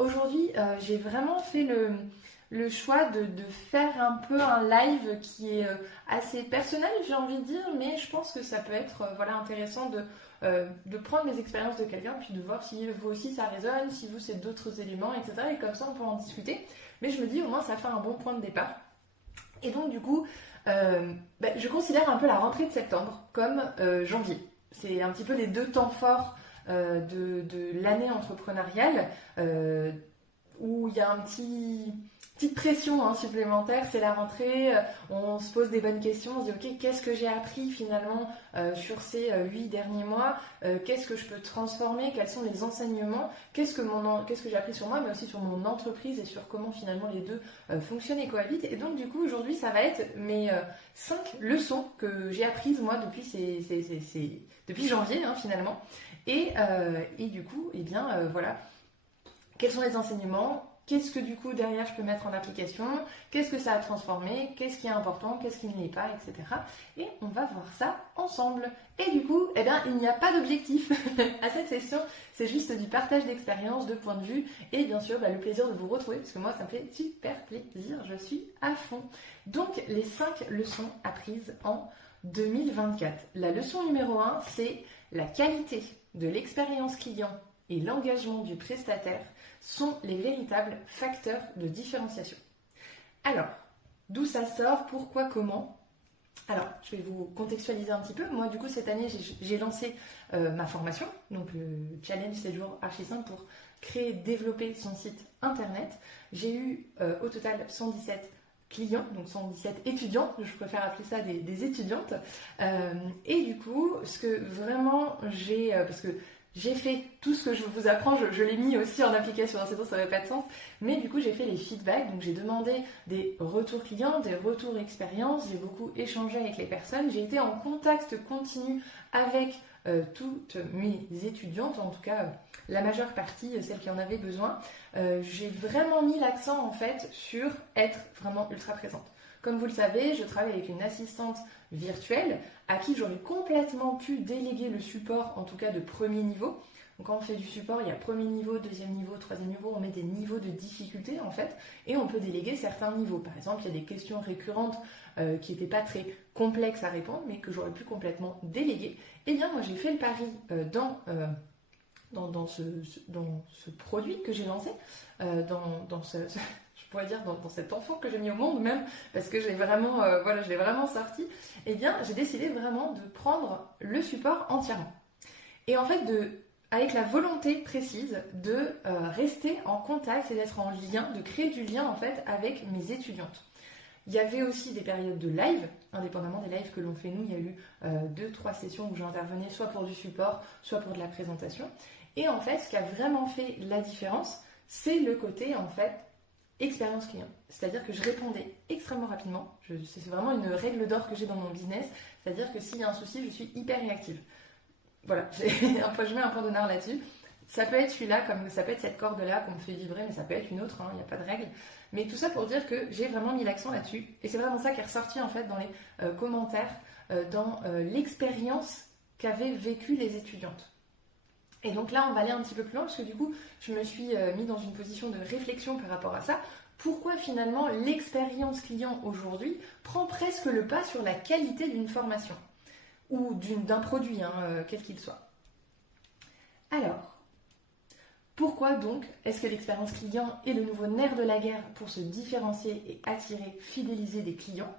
Aujourd'hui, j'ai vraiment fait le choix de faire un peu un live qui est assez personnel, j'ai envie de dire, mais je pense que ça peut être voilà, intéressant de prendre les expériences de quelqu'un, puis de voir si vous aussi ça résonne, si vous c'est d'autres éléments, etc. Et comme ça, on peut en discuter. Mais je me dis, au moins, ça fait un bon point de départ. Et donc, du coup, je considère un peu la rentrée de septembre comme janvier. C'est un petit peu les deux temps forts de l'année entrepreneuriale où il y a petite pression supplémentaire, c'est la rentrée, on se pose des bonnes questions, on se dit ok, qu'est-ce que j'ai appris finalement sur ces 8 derniers mois, qu'est-ce que je peux transformer, quels sont les enseignements, qu'est-ce que j'ai appris sur moi, mais aussi sur mon entreprise et sur comment finalement les deux fonctionnent et cohabitent. Et donc du coup aujourd'hui ça va être mes 5 leçons que j'ai apprises moi depuis janvier finalement. Et du coup, voilà, quels sont les enseignements? Qu'est-ce que du coup derrière je peux mettre en application? Qu'est-ce que ça a transformé? Qu'est-ce qui est important? Qu'est-ce qui ne l'est pas? Etc. Et on va voir ça ensemble. Et du coup, il n'y a pas d'objectif à cette session. C'est juste du partage d'expérience, de points de vue. Et bien sûr, le plaisir de vous retrouver. Parce que moi, ça me fait super plaisir. Je suis à fond. Donc, les 5 leçons apprises en 2024. La leçon numéro 1, c'est la qualité de l'expérience client et l'engagement du prestataire sont les véritables facteurs de différenciation. Alors, d'où ça sort, pourquoi, comment? Alors, je vais vous contextualiser un petit peu. Moi, du coup, cette année, j'ai lancé ma formation, donc le challenge 7 jours archi simple pour créer, développer son site internet. J'ai eu au total 117 clients, donc 117 étudiants, je préfère appeler ça des étudiantes. Et du coup, ce que vraiment parce que j'ai fait tout ce que je vous apprends, je l'ai mis aussi en application, sinon ça n'avait pas de sens. Mais du coup, j'ai fait les feedbacks, donc j'ai demandé des retours clients, des retours expériences, j'ai beaucoup échangé avec les personnes, j'ai été en contact continu avec toutes mes étudiantes, en tout cas la majeure partie, celles qui en avaient besoin. J'ai vraiment mis l'accent en fait sur être vraiment ultra présente. Comme vous le savez, je travaille avec une assistante virtuelle à qui j'aurais complètement pu déléguer le support, en tout cas de premier niveau. Donc quand on fait du support, il y a premier niveau, deuxième niveau, troisième niveau, on met des niveaux de difficulté en fait, et on peut déléguer certains niveaux. Par exemple, il y a des questions récurrentes qui n'étaient pas très complexes à répondre, mais que j'aurais pu complètement déléguer. Et bien moi j'ai fait le pari dans ce produit que j'ai lancé, je pourrais dire dans cet enfant que j'ai mis au monde même, parce que je l'ai vraiment sorti, et bien j'ai décidé vraiment de prendre le support entièrement. Et en fait, avec la volonté précise de rester en contact et d'être en lien, de créer du lien en fait avec mes étudiantes. Il y avait aussi des périodes de live, indépendamment des lives que l'on fait nous, il y a eu 2-3 sessions où j'intervenais soit pour du support, soit pour de la présentation. Et en fait, ce qui a vraiment fait la différence, c'est le côté en fait expérience client. C'est-à-dire que je répondais extrêmement rapidement. C'est vraiment une règle d'or que j'ai dans mon business. C'est-à-dire que s'il y a un souci, je suis hyper réactive. Voilà, je mets un point d'honneur là-dessus. Ça peut être celui-là, comme ça peut être cette corde-là qu'on me fait vibrer, mais ça peut être une autre, il n'y a pas de règle. Mais tout ça pour dire que j'ai vraiment mis l'accent là-dessus. Et c'est vraiment ça qui est ressorti en fait dans les commentaires, dans l'expérience qu'avaient vécu les étudiantes. Et donc là, on va aller un petit peu plus loin, parce que du coup, je me suis mis dans une position de réflexion par rapport à ça. Pourquoi finalement l'expérience client aujourd'hui prend presque le pas sur la qualité d'une formation ou d'un produit, quel qu'il soit. Alors, pourquoi donc est-ce que l'expérience client est le nouveau nerf de la guerre pour se différencier et attirer, fidéliser des clients?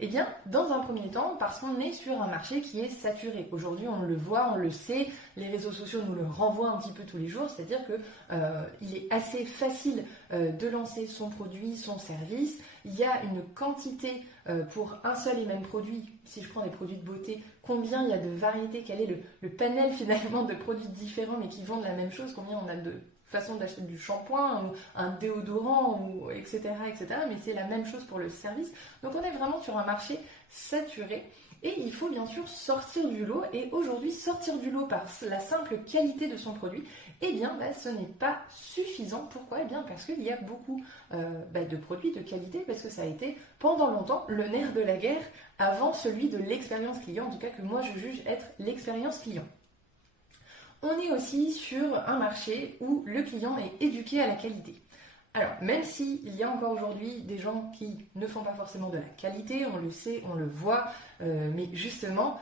Eh bien, dans un premier temps, parce qu'on est sur un marché qui est saturé. Aujourd'hui, on le voit, on le sait, les réseaux sociaux nous le renvoient un petit peu tous les jours, c'est-à-dire qu'il est assez facile de lancer son produit, son service. Il y a une quantité pour un seul et même produit. Si je prends des produits de beauté, combien il y a de variétés? Quel est le panel finalement de produits différents mais qui vendent la même chose? Combien on a de façon d'acheter du shampoing ou un déodorant, etc., etc. Mais c'est la même chose pour le service. Donc on est vraiment sur un marché saturé et il faut bien sûr sortir du lot. Et aujourd'hui, sortir du lot par la simple qualité de son produit, eh bien ce n'est pas suffisant. Pourquoi? Eh bien parce qu'il y a beaucoup de produits de qualité, parce que ça a été pendant longtemps le nerf de la guerre avant celui de l'expérience client, en tout cas que moi je juge être l'expérience client. on est aussi sur un marché où le client est éduqué à la qualité. Alors, même s'il y a encore aujourd'hui des gens qui ne font pas forcément de la qualité, on le sait, on le voit, mais justement,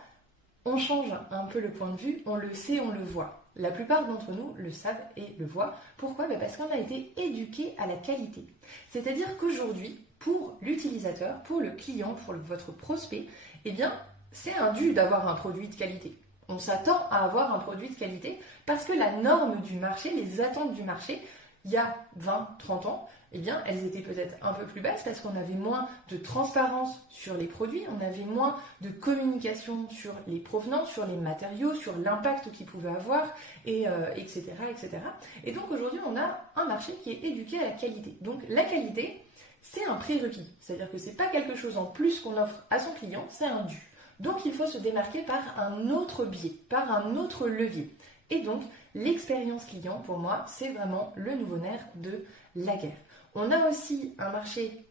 on change un peu le point de vue, on le sait, on le voit. La plupart d'entre nous le savent et le voient. Pourquoi ? Parce qu'on a été éduqué à la qualité. C'est-à-dire qu'aujourd'hui, pour l'utilisateur, pour le client, pour votre prospect, eh bien, c'est un dû d'avoir un produit de qualité. On s'attend à avoir un produit de qualité parce que la norme du marché, les attentes du marché, il y a 20, 30 ans, eh bien, elles étaient peut-être un peu plus basses parce qu'on avait moins de transparence sur les produits, on avait moins de communication sur les provenances, sur les matériaux, sur l'impact qu'ils pouvaient avoir, etc., etc. Et donc aujourd'hui, on a un marché qui est éduqué à la qualité. Donc la qualité, c'est un prérequis. C'est-à-dire que ce n'est pas quelque chose en plus qu'on offre à son client, c'est un dû. Donc il faut se démarquer par un autre biais, par un autre levier. Et donc l'expérience client, pour moi, c'est vraiment le nouveau nerf de la guerre. On a aussi un marché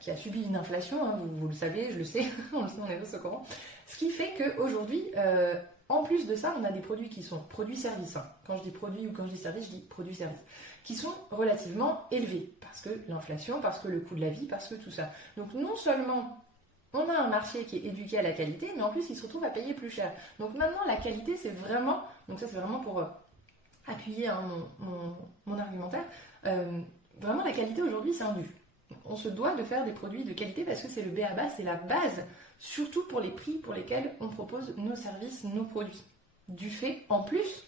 qui a subi une inflation, hein, vous le savez, je le sais, on est tous au courant. Ce qui fait qu'aujourd'hui, en plus de ça, on a des produits qui sont produits-services. Hein. Quand je dis produits ou quand je dis services, je dis produits-services. Qui sont relativement élevés. Parce que l'inflation, parce que le coût de la vie, parce que tout ça. Donc non seulement on a un marché qui est éduqué à la qualité, mais en plus il se retrouve à payer plus cher. Donc maintenant la qualité c'est vraiment, donc ça c'est vraiment pour appuyer hein, mon argumentaire, vraiment la qualité aujourd'hui c'est un dû. On se doit de faire des produits de qualité parce que c'est le b.a.-ba, c'est la base, surtout pour les prix pour lesquels on propose nos services, nos produits. Du fait en plus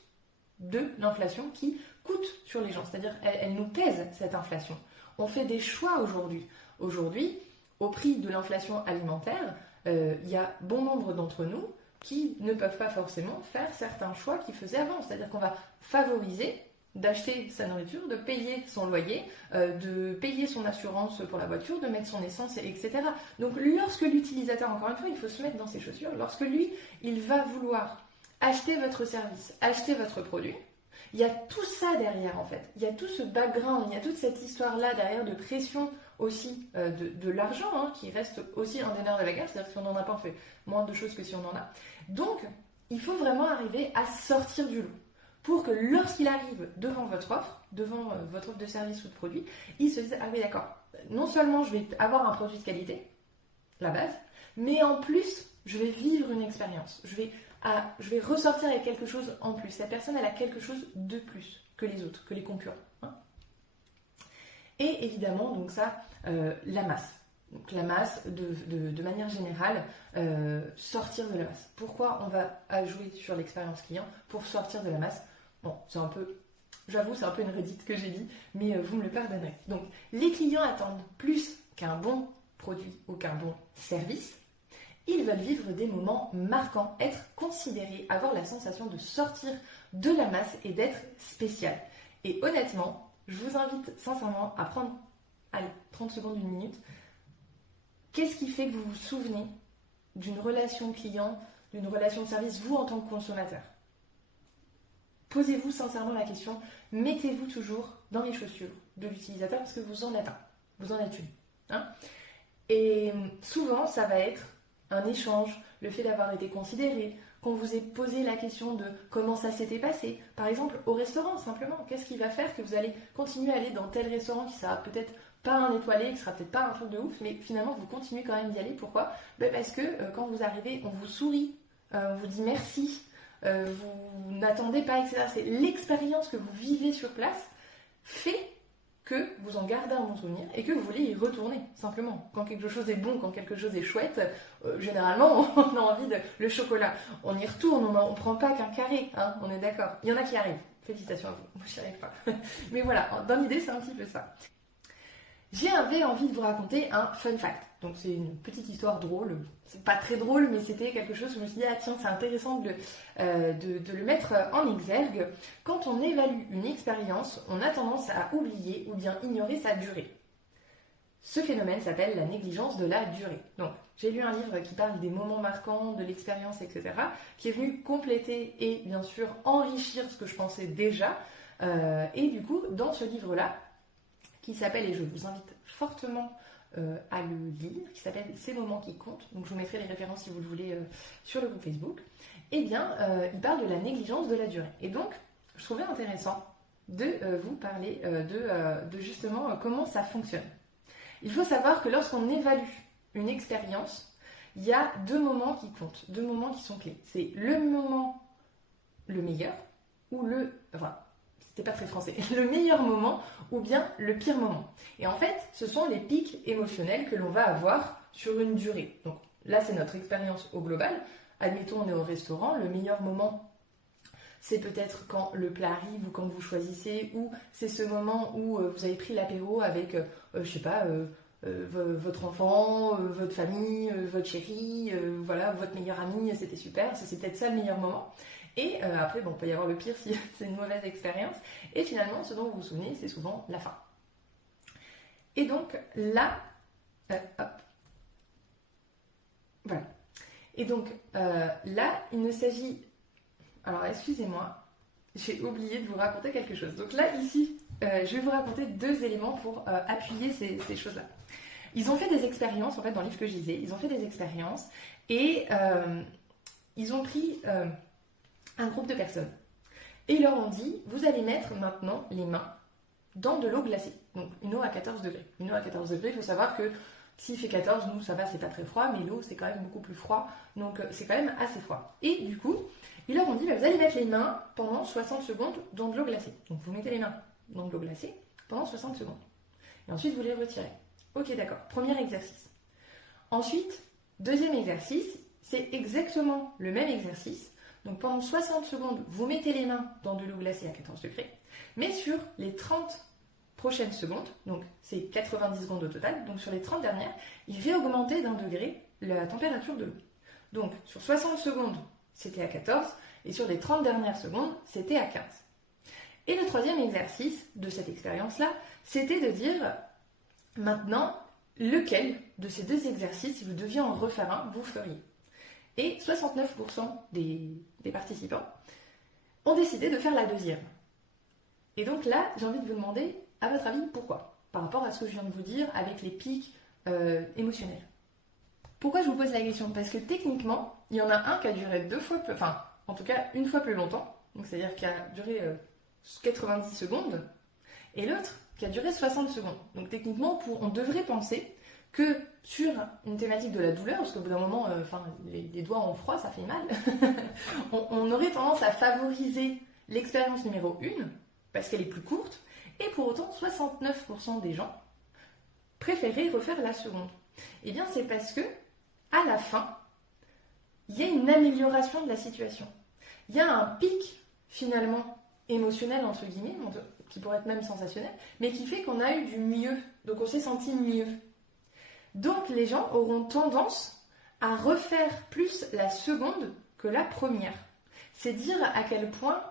de l'inflation qui coûte sur les gens, c'est-à-dire elle nous pèse cette inflation. On fait des choix aujourd'hui. Aujourd'hui, au prix de l'inflation alimentaire, il y a bon nombre d'entre nous qui ne peuvent pas forcément faire certains choix qu'ils faisaient avant. C'est-à-dire qu'on va favoriser d'acheter sa nourriture, de payer son loyer, de payer son assurance pour la voiture, de mettre son essence, etc. Donc lorsque l'utilisateur, encore une fois, il faut se mettre dans ses chaussures, lorsque lui, il va vouloir acheter votre service, acheter votre produit, il y a tout ça derrière en fait. Il y a tout ce background, il y a toute cette histoire-là derrière de pression aussi de l'argent hein, qui reste aussi un des nerfs de la guerre. C'est-à-dire que si on n'en a pas, on fait moins de choses que si on en a. Donc, il faut vraiment arriver à sortir du lot pour que lorsqu'il arrive devant votre offre de service ou de produit, il se dise « Ah oui d'accord, non seulement je vais avoir un produit de qualité, la base, mais en plus, je vais vivre une expérience. Je vais ressortir avec quelque chose en plus. Cette personne, elle a quelque chose de plus que les autres, que les concurrents. Hein. Et évidemment, donc ça, la masse. Donc la masse, de manière générale, sortir de la masse. Pourquoi on va jouer sur l'expérience client pour sortir de la masse? Bon, c'est un peu, j'avoue, c'est un peu une redite que j'ai dit, mais vous me le pardonnerez. Donc, les clients attendent plus qu'un bon produit ou qu'un bon service. Ils veulent vivre des moments marquants, être considérés, avoir la sensation de sortir de la masse et d'être spécial. Et honnêtement, je vous invite sincèrement à prendre, 30 secondes, une minute. Qu'est-ce qui fait que vous vous souvenez d'une relation client, d'une relation de service, vous en tant que consommateur? Posez-vous sincèrement la question, mettez-vous toujours dans les chaussures de l'utilisateur parce que vous en êtes un, vous en êtes une. Hein. Et souvent, ça va être un échange, le fait d'avoir été considéré, qu'on vous ait posé la question de comment ça s'était passé. Par exemple, au restaurant, simplement. Qu'est-ce qui va faire que vous allez continuer à aller dans tel restaurant qui sera peut-être pas un étoilé, qui sera peut-être pas un truc de ouf, mais finalement, vous continuez quand même d'y aller. Pourquoi ? Parce que quand vous arrivez, on vous sourit, on vous dit merci, vous n'attendez pas, etc. C'est l'expérience que vous vivez sur place fait que vous en gardez un bon souvenir et que vous voulez y retourner, simplement. Quand quelque chose est bon, quand quelque chose est chouette, généralement, on a envie de... Le chocolat, on y retourne, on ne prend pas qu'un carré, hein, on est d'accord. Il y en a qui arrivent. Félicitations à vous. Moi, j'y arrive pas. Mais voilà, dans l'idée, c'est un petit peu ça. J'avais envie de vous raconter un fun fact. Donc c'est une petite histoire drôle, c'est pas très drôle, mais c'était quelque chose où je me suis dit, ah tiens, c'est intéressant de le mettre en exergue. Quand on évalue une expérience, on a tendance à oublier ou bien ignorer sa durée. Ce phénomène s'appelle la négligence de la durée. Donc j'ai lu un livre qui parle des moments marquants, de l'expérience, etc., qui est venu compléter et bien sûr enrichir ce que je pensais déjà. Et du coup, dans ce livre-là, qui s'appelle, et je vous invite fortement à le lire, qui s'appelle Ces moments qui comptent, donc je vous mettrai les références si vous le voulez sur le groupe Facebook, eh bien, il parle de la négligence de la durée. Et donc, je trouvais intéressant de vous parler de justement comment ça fonctionne. Il faut savoir que lorsqu'on évalue une expérience, il y a 2 moments qui comptent, 2 moments qui sont clés. C'est le moment le meilleur ou c'était pas très français, le meilleur moment ou bien le pire moment. Et en fait, ce sont les pics émotionnels que l'on va avoir sur une durée. Donc là, c'est notre expérience au global. Admettons, on est au restaurant, le meilleur moment, c'est peut-être quand le plat arrive ou quand vous choisissez, ou c'est ce moment où vous avez pris l'apéro avec, je sais pas, votre enfant, votre famille, votre chéri, voilà, votre meilleur ami, c'était super, c'est peut-être ça le meilleur moment. Et après, bon, il peut y avoir le pire si c'est une mauvaise expérience. Et finalement, ce dont vous vous souvenez, c'est souvent la fin. Et donc là, hop, voilà. Et donc là, il ne s'agit... Alors, excusez-moi, j'ai oublié de vous raconter quelque chose. Donc là, ici, je vais vous raconter 2 éléments pour appuyer ces choses-là. Ils ont fait des expériences, en fait, dans le livre que je lisais, ils ont fait des expériences et ils ont pris un groupe de personnes. Et ils leur ont dit, vous allez mettre maintenant les mains dans de l'eau glacée. Donc une eau à 14 degrés. Une eau à 14 degrés, il faut savoir que s'il fait 14, nous ça va, c'est pas très froid, mais l'eau c'est quand même beaucoup plus froid. Donc c'est quand même assez froid. Et du coup, ils leur ont dit, vous allez mettre les mains pendant 60 secondes dans de l'eau glacée. Donc vous mettez les mains dans de l'eau glacée pendant 60 secondes. Et ensuite vous les retirez. Ok, d'accord. Premier exercice. Ensuite, deuxième exercice, c'est exactement le même exercice. Donc pendant 60 secondes, vous mettez les mains dans de l'eau glacée à 14 degrés, mais sur les 30 prochaines secondes, donc c'est 90 secondes au total, donc sur les 30 dernières, il fait augmenter d'1 degré la température de l'eau. Donc sur 60 secondes, c'était à 14, et sur les 30 dernières secondes, c'était à 15. Et le troisième exercice de cette expérience-là, c'était de dire, maintenant, lequel de ces 2 exercices, si vous deviez en refaire un, vous feriez. Et 69% des participants ont décidé de faire la deuxième. Et donc là, j'ai envie de vous demander, à votre avis, pourquoi ? Par rapport à ce que je viens de vous dire avec les pics émotionnels. Pourquoi je vous pose la question ? Parce que techniquement, il y en a un qui a duré 2 fois plus... Enfin, en tout cas, une fois plus longtemps. Donc c'est-à-dire qui a duré 90 secondes. Et l'autre qui a duré 60 secondes. Donc techniquement, on devrait penser que sur une thématique de la douleur, parce qu'au bout d'un moment, les doigts en froid, ça fait mal, on aurait tendance à favoriser l'expérience numéro 1, parce qu'elle est plus courte, et pour autant, 69% des gens préféraient refaire la seconde. Eh bien, c'est parce que, à la fin, il y a une amélioration de la situation. Il y a un pic, finalement, émotionnel, entre guillemets, qui pourrait être même sensationnel, mais qui fait qu'on a eu du mieux, donc on s'est senti mieux. Donc les gens auront tendance à refaire plus la seconde que la première. C'est dire à quel point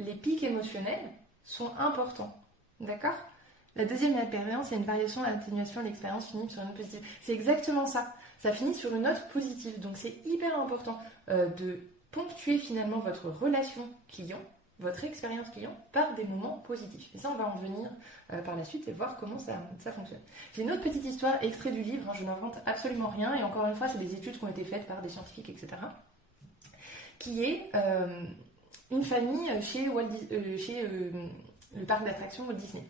les pics émotionnels sont importants. D'accord ? La deuxième expérience, il y a une variation à l'atténuation, l'expérience finit sur une note positive. C'est exactement ça. Ça finit sur une note positive. Donc c'est hyper important de ponctuer finalement votre relation client, votre expérience client, par des moments positifs. Et ça, on va en venir par la suite et voir comment ça fonctionne. J'ai une autre petite histoire extrait du livre, je n'invente absolument rien, et encore une fois, c'est des études qui ont été faites par des scientifiques, etc., qui est une famille chez le parc d'attractions Walt Disney.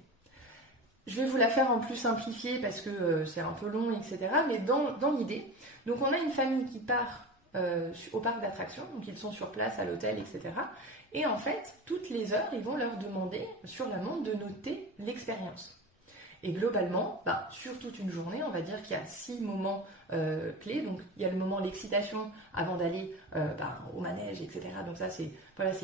Je vais vous la faire en plus simplifiée parce que c'est un peu long, etc., mais dans l'idée, donc on a une famille qui part au parc d'attractions, donc ils sont sur place à l'hôtel, etc., et en fait, toutes les heures, ils vont leur demander sur la montre de noter l'expérience. Et globalement, sur toute une journée, on va dire qu'il y a 6 moments clés. Donc il y a le moment l'excitation avant d'aller au manège, etc. Donc ça, c'est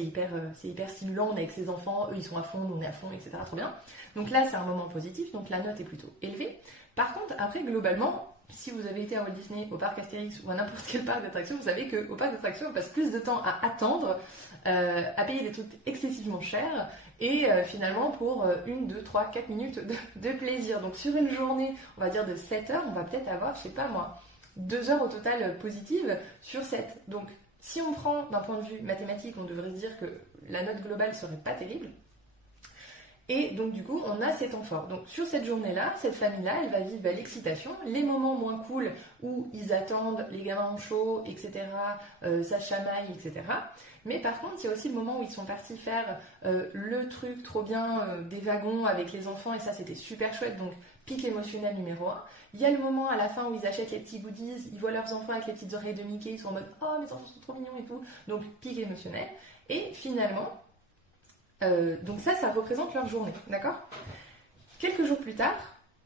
hyper stimulant. On est avec ses enfants, eux ils sont à fond, nous on est à fond, etc. Trop bien. Donc là, c'est un moment positif, donc la note est plutôt élevée. Par contre, après, globalement, si vous avez été à Walt Disney, au parc Astérix ou à n'importe quel parc d'attractions, vous savez qu'au parc d'attractions, on passe plus de temps à attendre, à payer des trucs excessivement chers, et finalement pour 1, 2, 3, 4 minutes de plaisir. Donc sur une journée, on va dire de 7 heures, on va peut-être avoir, je sais pas moi, 2 heures au total positives sur 7. Donc si on prend d'un point de vue mathématique, on devrait se dire que la note globale serait pas terrible. Et donc du coup, on a ces temps forts. Donc sur cette journée-là, cette famille-là, elle va vivre l'excitation, les moments moins cool où ils attendent, les gamins ont chaud, etc., ça chamaille, etc. Mais par contre, il y a aussi le moment où ils sont partis faire le truc trop bien des wagons avec les enfants, et ça c'était super chouette, donc pic émotionnel numéro 1. Il y a le moment à la fin où ils achètent les petits goodies, ils voient leurs enfants avec les petites oreilles de Mickey, ils sont en mode « Oh, mes enfants sont trop mignons et tout », donc pic émotionnel. Et finalement, donc ça représente leur journée, d'accord? Quelques jours plus tard,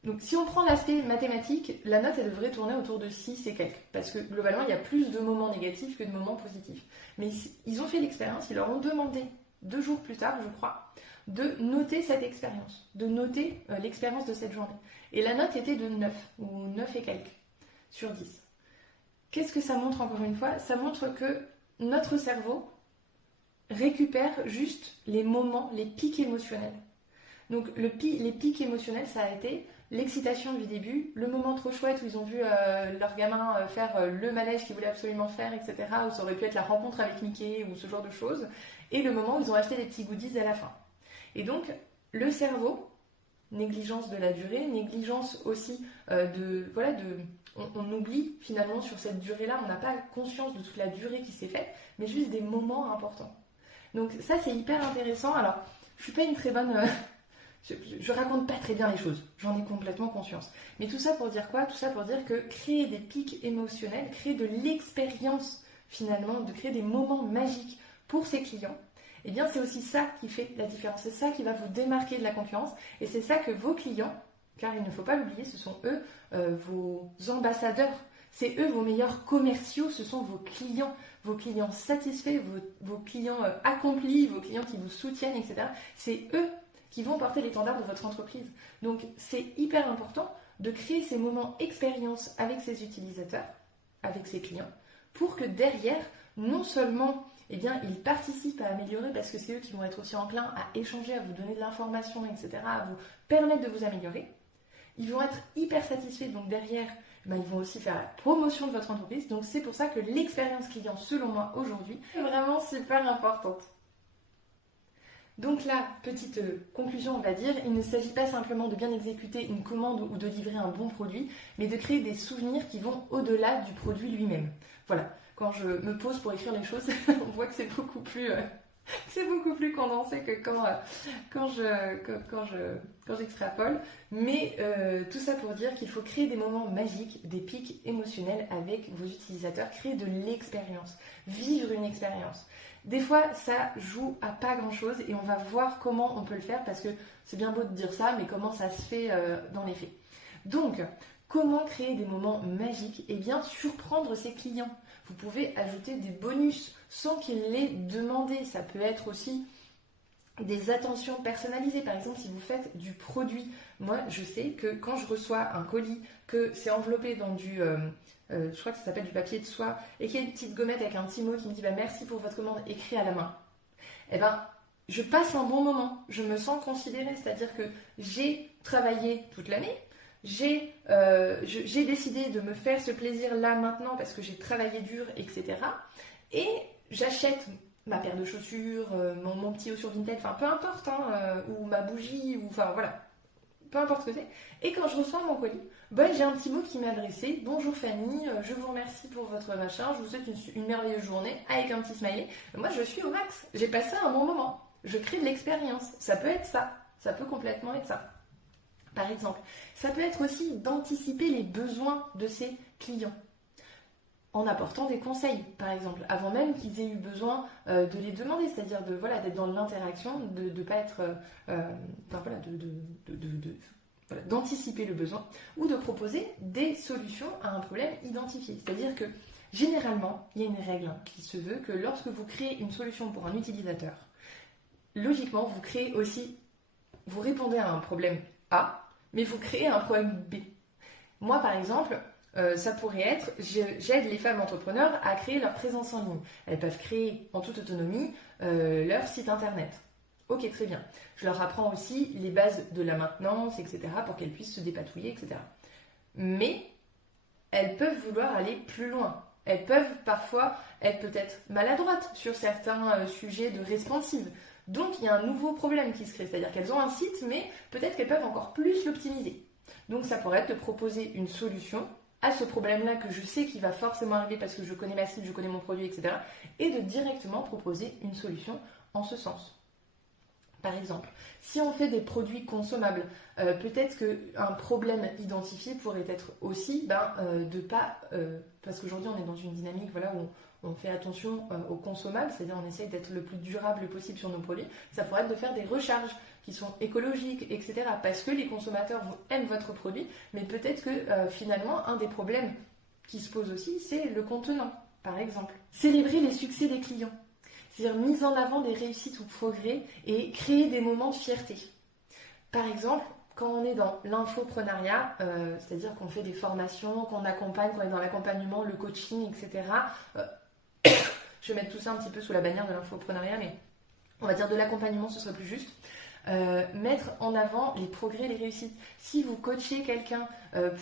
donc si on prend l'aspect mathématique, la note elle devrait tourner autour de 6 et quelques, parce que globalement il y a plus de moments négatifs que de moments positifs. Mais ils ont fait l'expérience, ils leur ont demandé 2 jours plus tard, je crois, de noter cette expérience, de noter l'expérience de cette journée. Et la note était de 9, ou 9 et quelques, sur 10. Qu'est-ce que ça montre encore une fois? Ça montre que notre cerveau récupère juste les moments, les pics émotionnels. Donc les pics émotionnels, ça a été l'excitation du début, le moment trop chouette où ils ont vu leur gamin faire le manège qu'ils voulaient absolument faire, etc. Où ça aurait pu être la rencontre avec Mickey ou ce genre de choses, et le moment où ils ont acheté des petits goodies à la fin. Et donc le cerveau, négligence de la durée, négligence aussi on oublie finalement sur cette durée-là, on n'a pas conscience de toute la durée qui s'est faite, mais juste des moments importants. Donc ça c'est hyper intéressant. Alors je suis pas une très bonne... je raconte pas très bien les choses, j'en ai complètement conscience. Mais tout ça pour dire quoi? Tout ça pour dire que créer des pics émotionnels, créer de l'expérience finalement, de créer des moments magiques pour ses clients, eh bien c'est aussi ça qui fait la différence. C'est ça qui va vous démarquer de la concurrence. Et c'est ça que vos clients, car il ne faut pas l'oublier, ce sont eux vos ambassadeurs. C'est eux vos meilleurs commerciaux, ce sont vos clients satisfaits, vos clients accomplis, vos clients qui vous soutiennent, etc. C'est eux qui vont porter l'étendard de votre entreprise. Donc c'est hyper important de créer ces moments expérience avec ses utilisateurs, avec ses clients, pour que derrière, non seulement ils participent à améliorer, parce que c'est eux qui vont être aussi enclins à échanger, à vous donner de l'information, etc., à vous permettre de vous améliorer. Ils vont être hyper satisfaits, donc derrière, ils vont aussi faire la promotion de votre entreprise. Donc c'est pour ça que l'expérience client, selon moi, aujourd'hui, est vraiment super importante. Donc là, petite conclusion, on va dire, il ne s'agit pas simplement de bien exécuter une commande ou de livrer un bon produit, mais de créer des souvenirs qui vont au-delà du produit lui-même. Voilà, quand je me pose pour écrire les choses, on voit que c'est beaucoup plus condensé que quand j'extrapole. Mais tout ça pour dire qu'il faut créer des moments magiques, des pics émotionnels avec vos utilisateurs, créer de l'expérience, vivre une expérience. Des fois, ça joue à pas grand-chose et on va voir comment on peut le faire, parce que c'est bien beau de dire ça, mais comment ça se fait dans les faits. Donc, comment créer des moments magiques? Eh bien, surprendre ses clients. Vous pouvez ajouter des bonus sans qu'ils les demandent. Ça peut être aussi des attentions personnalisées. Par exemple, si vous faites du produit. Moi, je sais que quand je reçois un colis, que c'est enveloppé dans du... je crois que ça s'appelle du papier de soie, et qu'il y a une petite gommette avec un petit mot qui me dit merci pour votre commande écrit à la main, eh ben, je passe un bon moment, je me sens considérée, c'est-à-dire que j'ai travaillé toute l'année, j'ai décidé de me faire ce plaisir là maintenant parce que j'ai travaillé dur, etc. Et j'achète ma paire de chaussures, mon petit haut sur Vinted, enfin peu importe, ou ma bougie, ou enfin voilà, peu importe ce que c'est. Et quand je reçois mon colis, j'ai un petit mot qui m'est adressé. Bonjour Fanny, je vous remercie pour votre machin, je vous souhaite une merveilleuse journée, avec un petit smiley. Moi je suis au max, j'ai passé un bon moment, je crée de l'expérience. Ça peut être ça, ça peut complètement être ça. Par exemple, ça peut être aussi d'anticiper les besoins de ses clients en apportant des conseils, par exemple, avant même qu'ils aient eu besoin de les demander, c'est-à-dire d'être dans l'interaction, de ne pas être, d'anticiper le besoin, ou de proposer des solutions à un problème identifié. C'est-à-dire que généralement, il y a une règle qui se veut que lorsque vous créez une solution pour un utilisateur, logiquement, vous répondez à un problème A, mais vous créez un problème B. Moi, par exemple, ça pourrait être, j'aide les femmes entrepreneurs à créer leur présence en ligne. Elles peuvent créer en toute autonomie leur site internet. Ok, très bien. Je leur apprends aussi les bases de la maintenance, etc., pour qu'elles puissent se dépatouiller, etc. Mais elles peuvent vouloir aller plus loin. Elles peuvent parfois être peut-être maladroites sur certains sujets de responsive. Donc il y a un nouveau problème qui se crée, c'est-à-dire qu'elles ont un site, mais peut-être qu'elles peuvent encore plus l'optimiser. Donc ça pourrait être de proposer une solution à ce problème-là que je sais qu'il va forcément arriver parce que je connais ma cible, je connais mon produit, etc. Et de directement proposer une solution en ce sens. Par exemple, si on fait des produits consommables, peut-être qu'un problème identifié pourrait être aussi de pas... parce qu'aujourd'hui, on est dans une dynamique où on fait attention aux consommables, c'est-à-dire on essaye d'être le plus durable possible sur nos produits. Ça pourrait être de faire des recharges qui sont écologiques, etc. Parce que les consommateurs aiment votre produit, mais peut-être que finalement, un des problèmes qui se pose aussi, c'est le contenant, par exemple. Célébrer les succès des clients. C'est-à-dire mise en avant des réussites ou progrès et créer des moments de fierté. Par exemple, quand on est dans l'infoprenariat, c'est-à-dire qu'on fait des formations, qu'on accompagne, qu'on est dans l'accompagnement, le coaching, etc. Je vais mettre tout ça un petit peu sous la bannière de l'infoprenariat, mais on va dire de l'accompagnement, ce serait plus juste. Mettre en avant les progrès, les réussites. Si vous coachez quelqu'un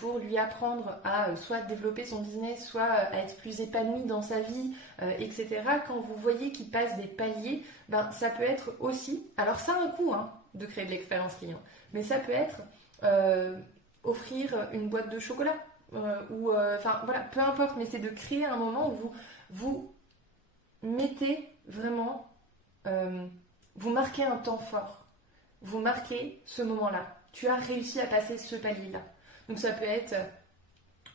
pour lui apprendre à soit développer son business, soit à être plus épanoui dans sa vie, etc., quand vous voyez qu'il passe des paliers, ça peut être aussi, alors ça a un coût de créer de l'expérience client, mais ça peut être offrir une boîte de chocolat, ou peu importe, mais c'est de créer un moment où vous mettez vraiment, vous marquez un temps fort. Vous marquez ce moment-là. Tu as réussi à passer ce palier-là. Donc ça peut être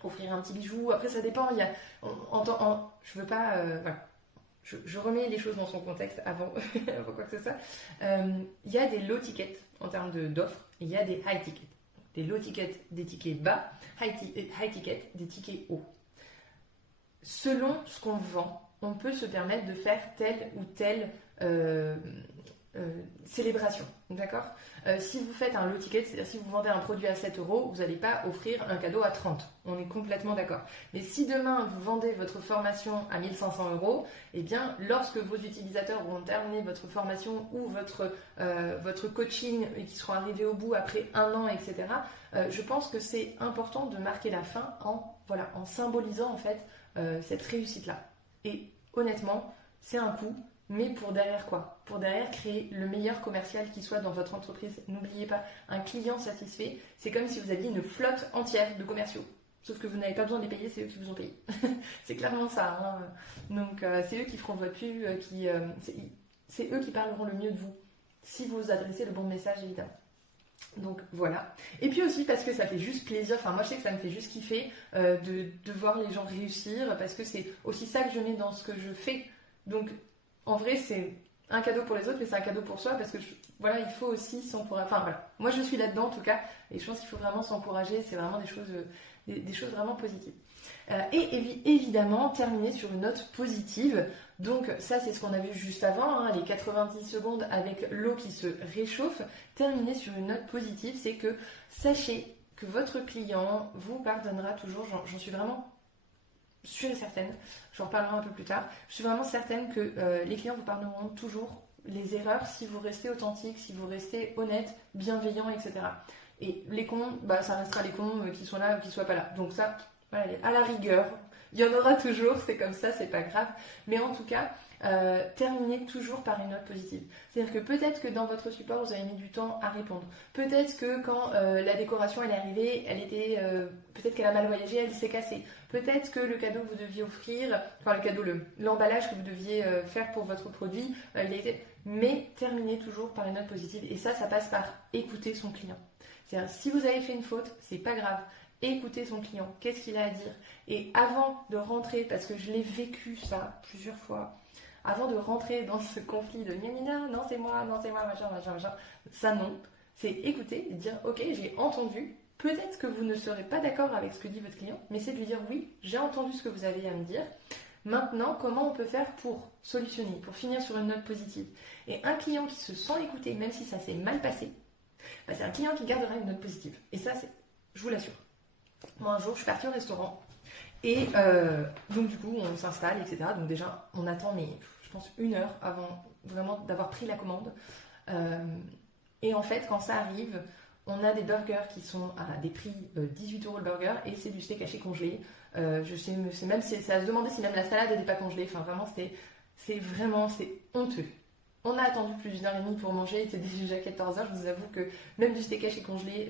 offrir un petit bijou. Après ça dépend. Je veux pas. Je remets les choses dans son contexte avant quoi que ce soit. Il y a des low tickets en termes d'offres et il y a des high tickets. Des low tickets, des tickets bas, high tickets, des tickets hauts. Selon ce qu'on vend, on peut se permettre de faire telle ou telle célébration, d'accord. Si vous faites un low ticket, c'est-à-dire si vous vendez un produit à 7 euros, vous n'allez pas offrir un cadeau à 30. On est complètement d'accord. Mais si demain vous vendez votre formation à 1500 euros, eh bien, lorsque vos utilisateurs auront terminé votre formation ou votre coaching et qui seront arrivés au bout après 1 an, etc., je pense que c'est important de marquer la fin en symbolisant en fait cette réussite-là. Et honnêtement, c'est un coût. Mais pour derrière quoi? Pour derrière créer le meilleur commercial qui soit dans votre entreprise. N'oubliez pas, un client satisfait, c'est comme si vous aviez une flotte entière de commerciaux. Sauf que vous n'avez pas besoin de les payer, c'est eux qui vous ont payé. C'est clairement ça. Donc c'est eux qui feront votre pub, c'est eux qui parleront le mieux de vous. Si vous adressez le bon message, évidemment. Donc voilà. Et puis aussi parce que ça fait juste plaisir, moi je sais que ça me fait juste kiffer de voir les gens réussir, parce que c'est aussi ça que je mets dans ce que je fais. Donc en vrai, c'est un cadeau pour les autres, mais c'est un cadeau pour soi, parce que il faut aussi s'encourager. Moi je suis là-dedans en tout cas, et je pense qu'il faut vraiment s'encourager, c'est vraiment des choses vraiment positives. Et évidemment, terminer sur une note positive. Donc ça, c'est ce qu'on a vu juste avant, les 90 secondes avec l'eau qui se réchauffe. Terminer sur une note positive, c'est que sachez que votre client vous pardonnera toujours, j'en suis vraiment sûre et certaine, j'en reparlerai un peu plus tard, je suis vraiment certaine que les clients vous pardonneront toujours les erreurs si vous restez authentique, si vous restez honnête, bienveillant, etc. Et les cons, ça restera les cons qui sont là ou qui soient pas là. Donc ça, voilà, à la rigueur, il y en aura toujours, c'est comme ça, c'est pas grave. Mais en tout cas, terminez toujours par une note positive. C'est-à-dire que peut-être que dans votre support, vous avez mis du temps à répondre. Peut-être que quand la décoration elle est arrivée, peut-être qu'elle a mal voyagé, elle s'est cassée. Peut-être que le cadeau que vous deviez offrir, l'emballage que vous deviez faire pour votre produit, il a été... Mais terminez toujours par une note positive. Et ça passe par écouter son client. C'est-à-dire, si vous avez fait une faute, c'est pas grave. Écoutez son client, qu'est-ce qu'il a à dire. Et avant de rentrer, parce que je l'ai vécu ça plusieurs fois, avant de rentrer dans ce conflit de non c'est moi, machin, ça non, c'est écouter et dire ok, j'ai entendu, peut-être que vous ne serez pas d'accord avec ce que dit votre client, mais c'est de lui dire oui, j'ai entendu ce que vous avez à me dire, maintenant comment on peut faire pour solutionner, pour finir sur une note positive. Et un client qui se sent écouté, même si ça s'est mal passé, c'est un client qui gardera une note positive. Et ça, je vous l'assure. Moi, un jour, je suis partie au restaurant et donc du coup, on s'installe, etc. Donc déjà, on attend, mais je pense 1 heure avant vraiment d'avoir pris la commande. Et en fait, quand ça arrive, on a des burgers qui sont à des prix 18 € le burger et c'est du steak haché congelé. Je sais même, c'est à se demander si même la salade n'était pas congelée. Enfin, vraiment, c'est honteux. On a attendu plus d'une heure et demie pour manger, il était déjà 14h. Je vous avoue que même du steak haché congelé,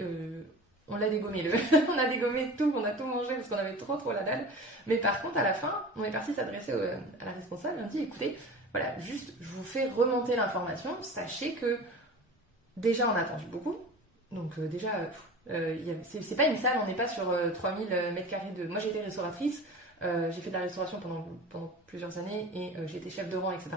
on l'a dégommé. On a dégommé tout, on a tout mangé parce qu'on avait trop la dalle. Mais par contre, à la fin, on est parti s'adresser à la responsable et on dit écoutez, voilà, juste, je vous fais remonter l'information. Sachez que déjà, on a attendu beaucoup. Donc, c'est pas une salle, on n'est pas sur 3000 mètres carrés de. Moi, j'ai été restauratrice, j'ai fait de la restauration pendant plusieurs années et j'ai été chef de rang, etc.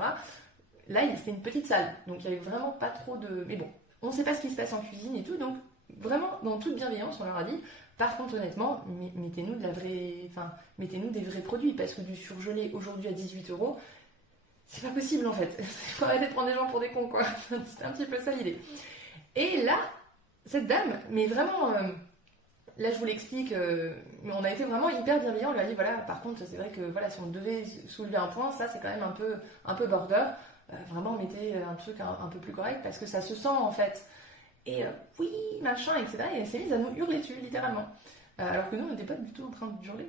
Là, c'était une petite salle, donc il n'y avait vraiment pas trop de. Mais bon, on ne sait pas ce qui se passe en cuisine et tout, donc vraiment, dans toute bienveillance, on leur a dit par contre, honnêtement, mettez-nous mettez-nous des vrais produits, parce que du surgelé aujourd'hui à 18€, c'est pas possible en fait. Il faut arrêter de prendre des gens pour des cons, quoi. C'est un petit peu ça l'idée. Et là, cette dame, mais vraiment, là je vous l'explique, mais on a été vraiment hyper bienveillants. On lui a dit voilà, par contre, c'est vrai que voilà, si on devait soulever un point, ça c'est quand même un peu border. Vraiment, mettez un truc un peu plus correct parce que ça se sent en fait. Et oui, machin, etc. Et elle s'est mise à nous hurler dessus, littéralement. Alors que nous, on n'était pas du tout en train de hurler.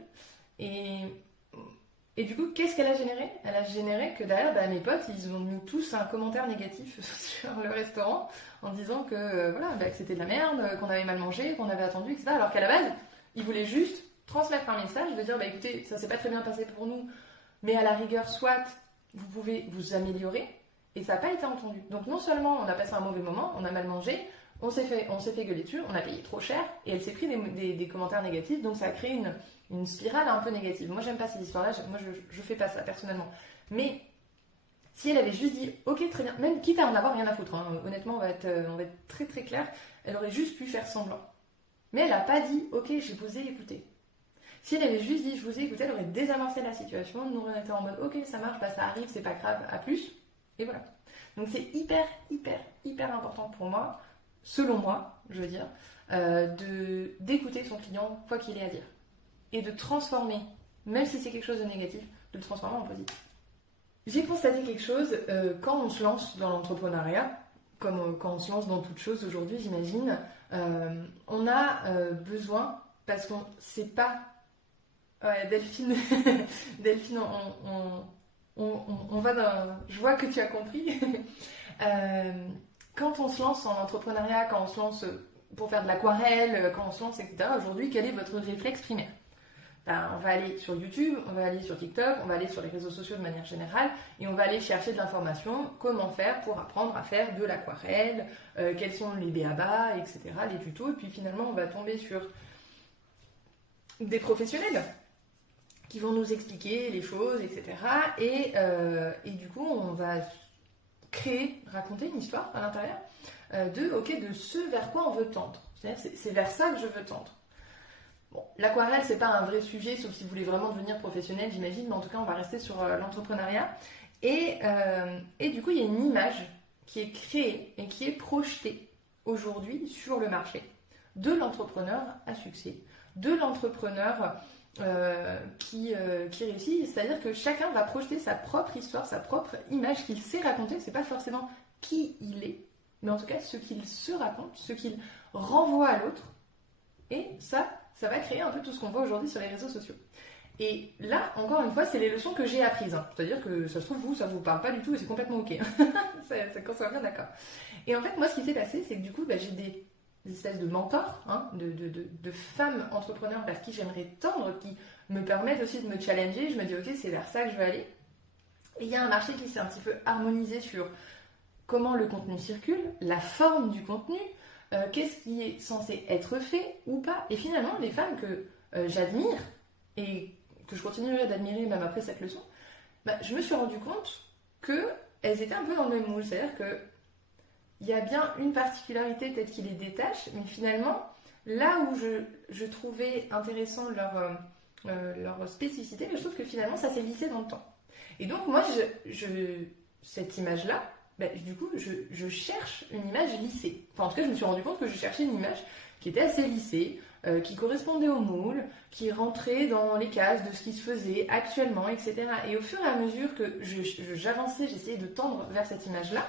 Et du coup, qu'est-ce qu'elle a généré? Elle a généré que derrière, mes potes, ils ont mis tous un commentaire négatif sur le restaurant en disant que, que c'était de la merde, qu'on avait mal mangé, qu'on avait attendu, etc. Alors qu'à la base, ils voulaient juste transmettre un message de dire écoutez, ça s'est pas très bien passé pour nous, mais à la rigueur, soit vous pouvez vous améliorer, et ça n'a pas été entendu. Donc non seulement on a passé un mauvais moment, on a mal mangé, on s'est fait gueuler dessus, on a payé trop cher, et elle s'est pris des commentaires négatifs, donc ça a créé une spirale un peu négative. Moi, j'aime pas ces histoires-là, moi, je fais pas ça, personnellement. Mais si elle avait juste dit, ok, très bien, même quitte à en avoir rien à foutre, hein, honnêtement, on va être très très clair, elle aurait juste pu faire semblant. Mais elle n'a pas dit, ok, je vous ai écouté. Si elle avait juste dit, je vous ai écouté, elle aurait désamorcé la situation, nous aurait été en mode, ok, ça marche, ça arrive, c'est pas grave, à plus, et voilà. Donc c'est hyper important pour moi, selon moi, je veux dire, d'écouter son client, quoi qu'il ait à dire. Et de transformer, même si c'est quelque chose de négatif, de le transformer en positif. J'ai constaté quelque chose, quand on se lance dans l'entrepreneuriat, comme quand on se lance dans toute chose aujourd'hui, j'imagine, on a besoin, parce qu'on ne sait pas... Ouais, Delphine, Delphine, on va dans... Je vois que tu as compris. Quand on se lance en entrepreneuriat, quand on se lance pour faire de l'aquarelle, quand on se lance, etc., aujourd'hui, quel est votre réflexe primaire? On va aller sur YouTube, on va aller sur TikTok, on va aller sur les réseaux sociaux de manière générale et on va aller chercher de l'information, comment faire pour apprendre à faire de l'aquarelle, quels sont les b.a.-ba, etc., les tutos, et puis finalement on va tomber sur des professionnels qui vont nous expliquer les choses, etc. Et du coup on va raconter une histoire à l'intérieur de ce vers quoi on veut tendre. C'est-à-dire c'est vers ça que je veux tendre. Bon, l'aquarelle, c'est pas un vrai sujet, sauf si vous voulez vraiment devenir professionnel, j'imagine, mais en tout cas, on va rester sur l'entrepreneuriat. Et du coup, il y a une image qui est créée et qui est projetée aujourd'hui sur le marché de l'entrepreneur à succès, de l'entrepreneur qui réussit. C'est-à-dire que chacun va projeter sa propre histoire, sa propre image qu'il sait raconter. C'est pas forcément qui il est, mais en tout cas, ce qu'il se raconte, ce qu'il renvoie à l'autre. Et ça va créer un peu tout ce qu'on voit aujourd'hui sur les réseaux sociaux. Et là, encore une fois, c'est les leçons que j'ai apprises. Hein. C'est-à-dire que ça se trouve, ça vous parle pas du tout et c'est complètement ok. C'est qu'on soit bien d'accord. Et en fait, moi, ce qui s'est passé, c'est que du coup, j'ai des espèces de mentors, hein, de femmes entrepreneurs vers qui j'aimerais tendre, qui me permettent aussi de me challenger. Je me dis, ok, c'est vers ça que je veux aller. Et il y a un marché qui s'est un petit peu harmonisé sur comment le contenu circule, la forme du contenu, qu'est-ce qui est censé être fait ou pas. Et finalement, les femmes que j'admire et que je continuerai d'admirer même après cette leçon, je me suis rendu compte qu'elles étaient un peu dans le même moule. C'est-à-dire qu'il y a bien une particularité peut-être qui les détache, mais finalement, là où je trouvais intéressant leur spécificité, je trouve que finalement, ça s'est lissé dans le temps. Et donc, moi, cette image-là, du coup, je cherche une image lissée. Enfin, en tout cas, je me suis rendu compte que je cherchais une image qui était assez lissée, qui correspondait au moule, qui rentrait dans les cases de ce qui se faisait actuellement, etc. Et au fur et à mesure que j'avançais, j'essayais de tendre vers cette image-là,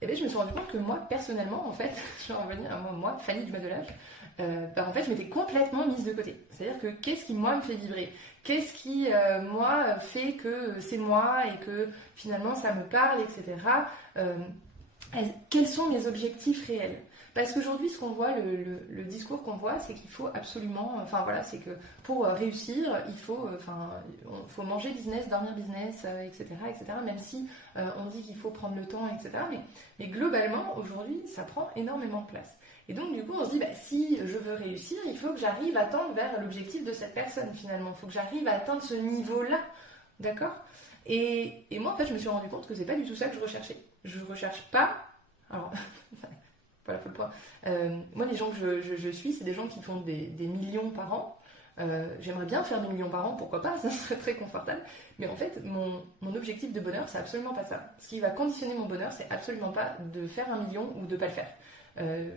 je me suis rendu compte que moi, personnellement, en fait, je vais en revenir à moi, Fanny du Bas de l'âge, en fait je m'étais complètement mise de côté. C'est-à-dire que qu'est-ce qui moi me fait vibrer? Qu'est-ce qui moi fait que c'est moi et que finalement ça me parle, etc. Quels sont mes objectifs réels? Parce qu'aujourd'hui, ce qu'on voit, le discours qu'on voit, c'est qu'il faut absolument, enfin voilà, c'est que pour réussir, il faut, faut manger business, dormir business, etc., etc. Même si on dit qu'il faut prendre le temps, etc. Mais globalement, aujourd'hui, ça prend énormément de place. Et donc, du coup, on se dit, si je veux réussir, il faut que j'arrive à tendre vers l'objectif de cette personne, finalement. Il faut que j'arrive à atteindre ce niveau-là, d'accord? Et moi, en fait, je me suis rendu compte que c'est pas du tout ça que je recherchais. Je recherche pas... Alors... Voilà, faut le point. Moi, les gens que je suis, c'est des gens qui font des millions par an. J'aimerais bien faire des millions par an, pourquoi pas, ça serait très confortable. Mais en fait, mon objectif de bonheur, c'est absolument pas ça. Ce qui va conditionner mon bonheur, c'est absolument pas de faire 1 million ou de pas le faire.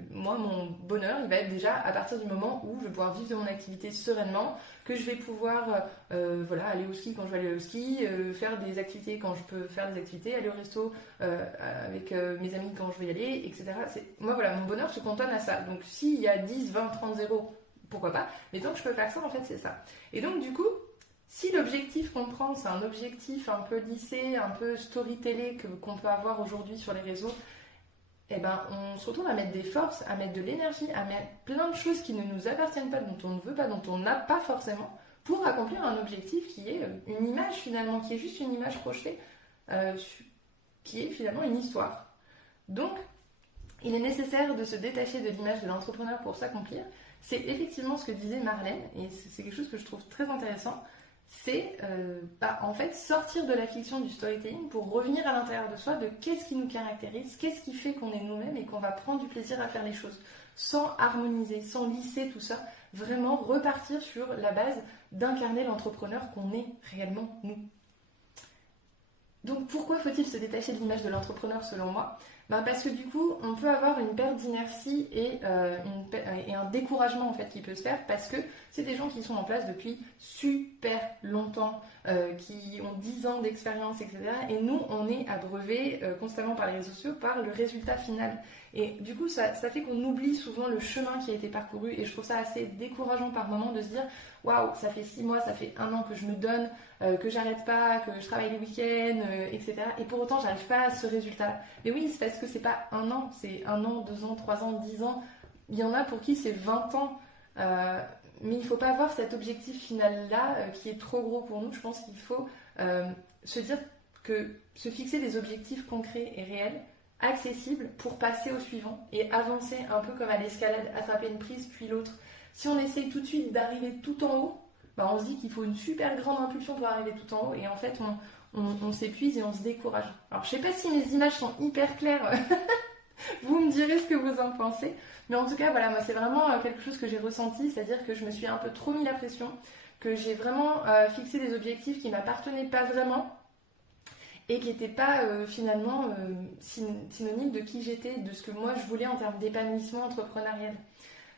Moi, mon bonheur, il va être déjà à partir du moment où je vais pouvoir vivre de mon activité sereinement, que je vais pouvoir aller au ski quand je vais aller au ski, faire des activités quand je peux faire des activités, aller au resto avec mes amis quand je vais y aller, etc. Moi, voilà, mon bonheur se cantonne à ça. Donc, s'il y a 10, 20, 30 zéros, pourquoi pas? Mais tant que je peux faire ça, en fait, c'est ça. Et donc, du coup, si l'objectif qu'on prend, c'est un objectif un peu lissé, un peu storytellé qu'on peut avoir aujourd'hui sur les réseaux, on se retrouve à mettre des forces, à mettre de l'énergie, à mettre plein de choses qui ne nous appartiennent pas, dont on ne veut pas, dont on n'a pas forcément, pour accomplir un objectif qui est une image finalement, qui est juste une image projetée, qui est finalement une histoire. Donc, il est nécessaire de se détacher de l'image de l'entrepreneur pour s'accomplir. C'est effectivement ce que disait Marlène, et c'est quelque chose que je trouve très intéressant, c'est en fait sortir de la fiction du storytelling pour revenir à l'intérieur de soi de qu'est-ce qui nous caractérise, qu'est-ce qui fait qu'on est nous-mêmes et qu'on va prendre du plaisir à faire les choses, sans harmoniser, sans lisser tout ça, vraiment repartir sur la base d'incarner l'entrepreneur qu'on est réellement nous. Donc pourquoi faut-il se détacher de l'image de l'entrepreneur selon moi? Parce que du coup, on peut avoir une perte d'inertie et un découragement en fait qui peut se faire parce que c'est des gens qui sont en place depuis super longtemps, qui ont 10 ans d'expérience, etc. Et nous, on est abreuvé constamment par les réseaux sociaux, par le résultat final. Et du coup, ça fait qu'on oublie souvent le chemin qui a été parcouru et je trouve ça assez décourageant par moment de se dire « Waouh, ça fait 6 mois, ça fait 1 an que je me donne, que j'arrête pas, que je travaille les week-ends, etc. Et pour autant, j'arrive pas à ce résultat. » Mais oui, c'est parce que c'est pas 1 an, c'est 1 an, 2 ans, 3 ans, 10 ans. Il y en a pour qui c'est 20 ans. Mais il ne faut pas avoir cet objectif final-là qui est trop gros pour nous. Je pense qu'il faut se dire que se fixer des objectifs concrets et réels, accessibles pour passer au suivant et avancer un peu comme à l'escalade, attraper une prise puis l'autre. Si on essaye tout de suite d'arriver tout en haut, on se dit qu'il faut une super grande impulsion pour arriver tout en haut et en fait on s'épuise et on se décourage. Alors je sais pas si mes images sont hyper claires, vous me direz ce que vous en pensez, mais en tout cas voilà, moi c'est vraiment quelque chose que j'ai ressenti, c'est-à-dire que je me suis un peu trop mis la pression, que j'ai vraiment fixé des objectifs qui m'appartenaient pas vraiment et qui n'étaient pas finalement synonymes de qui j'étais, de ce que moi je voulais en termes d'épanouissement entrepreneurial.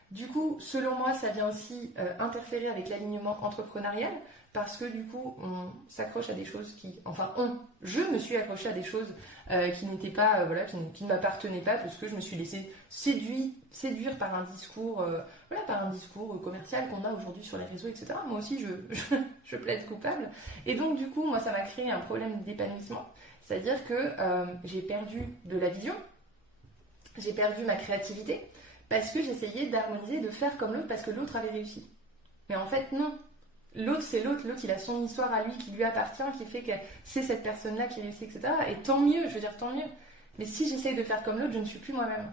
Du coup, selon moi, ça vient aussi interférer avec l'alignement entrepreneurial parce que du coup, on s'accroche à des choses je me suis accrochée à des choses qui n'étaient pas, qui ne m'appartenaient pas parce que je me suis laissée séduire par un discours, commercial qu'on a aujourd'hui sur les réseaux, etc. Moi aussi, je plaide coupable. Et donc, du coup, moi, ça m'a créé un problème d'épanouissement. C'est-à-dire que j'ai perdu de la vision, j'ai perdu ma créativité, parce que j'essayais d'harmoniser, de faire comme l'autre, parce que l'autre avait réussi. Mais en fait, non. L'autre, c'est l'autre. L'autre, il a son histoire à lui, qui lui appartient, qui fait que c'est cette personne-là qui réussit, etc. Et tant mieux, je veux dire, tant mieux. Mais si j'essaye de faire comme l'autre, je ne suis plus moi-même.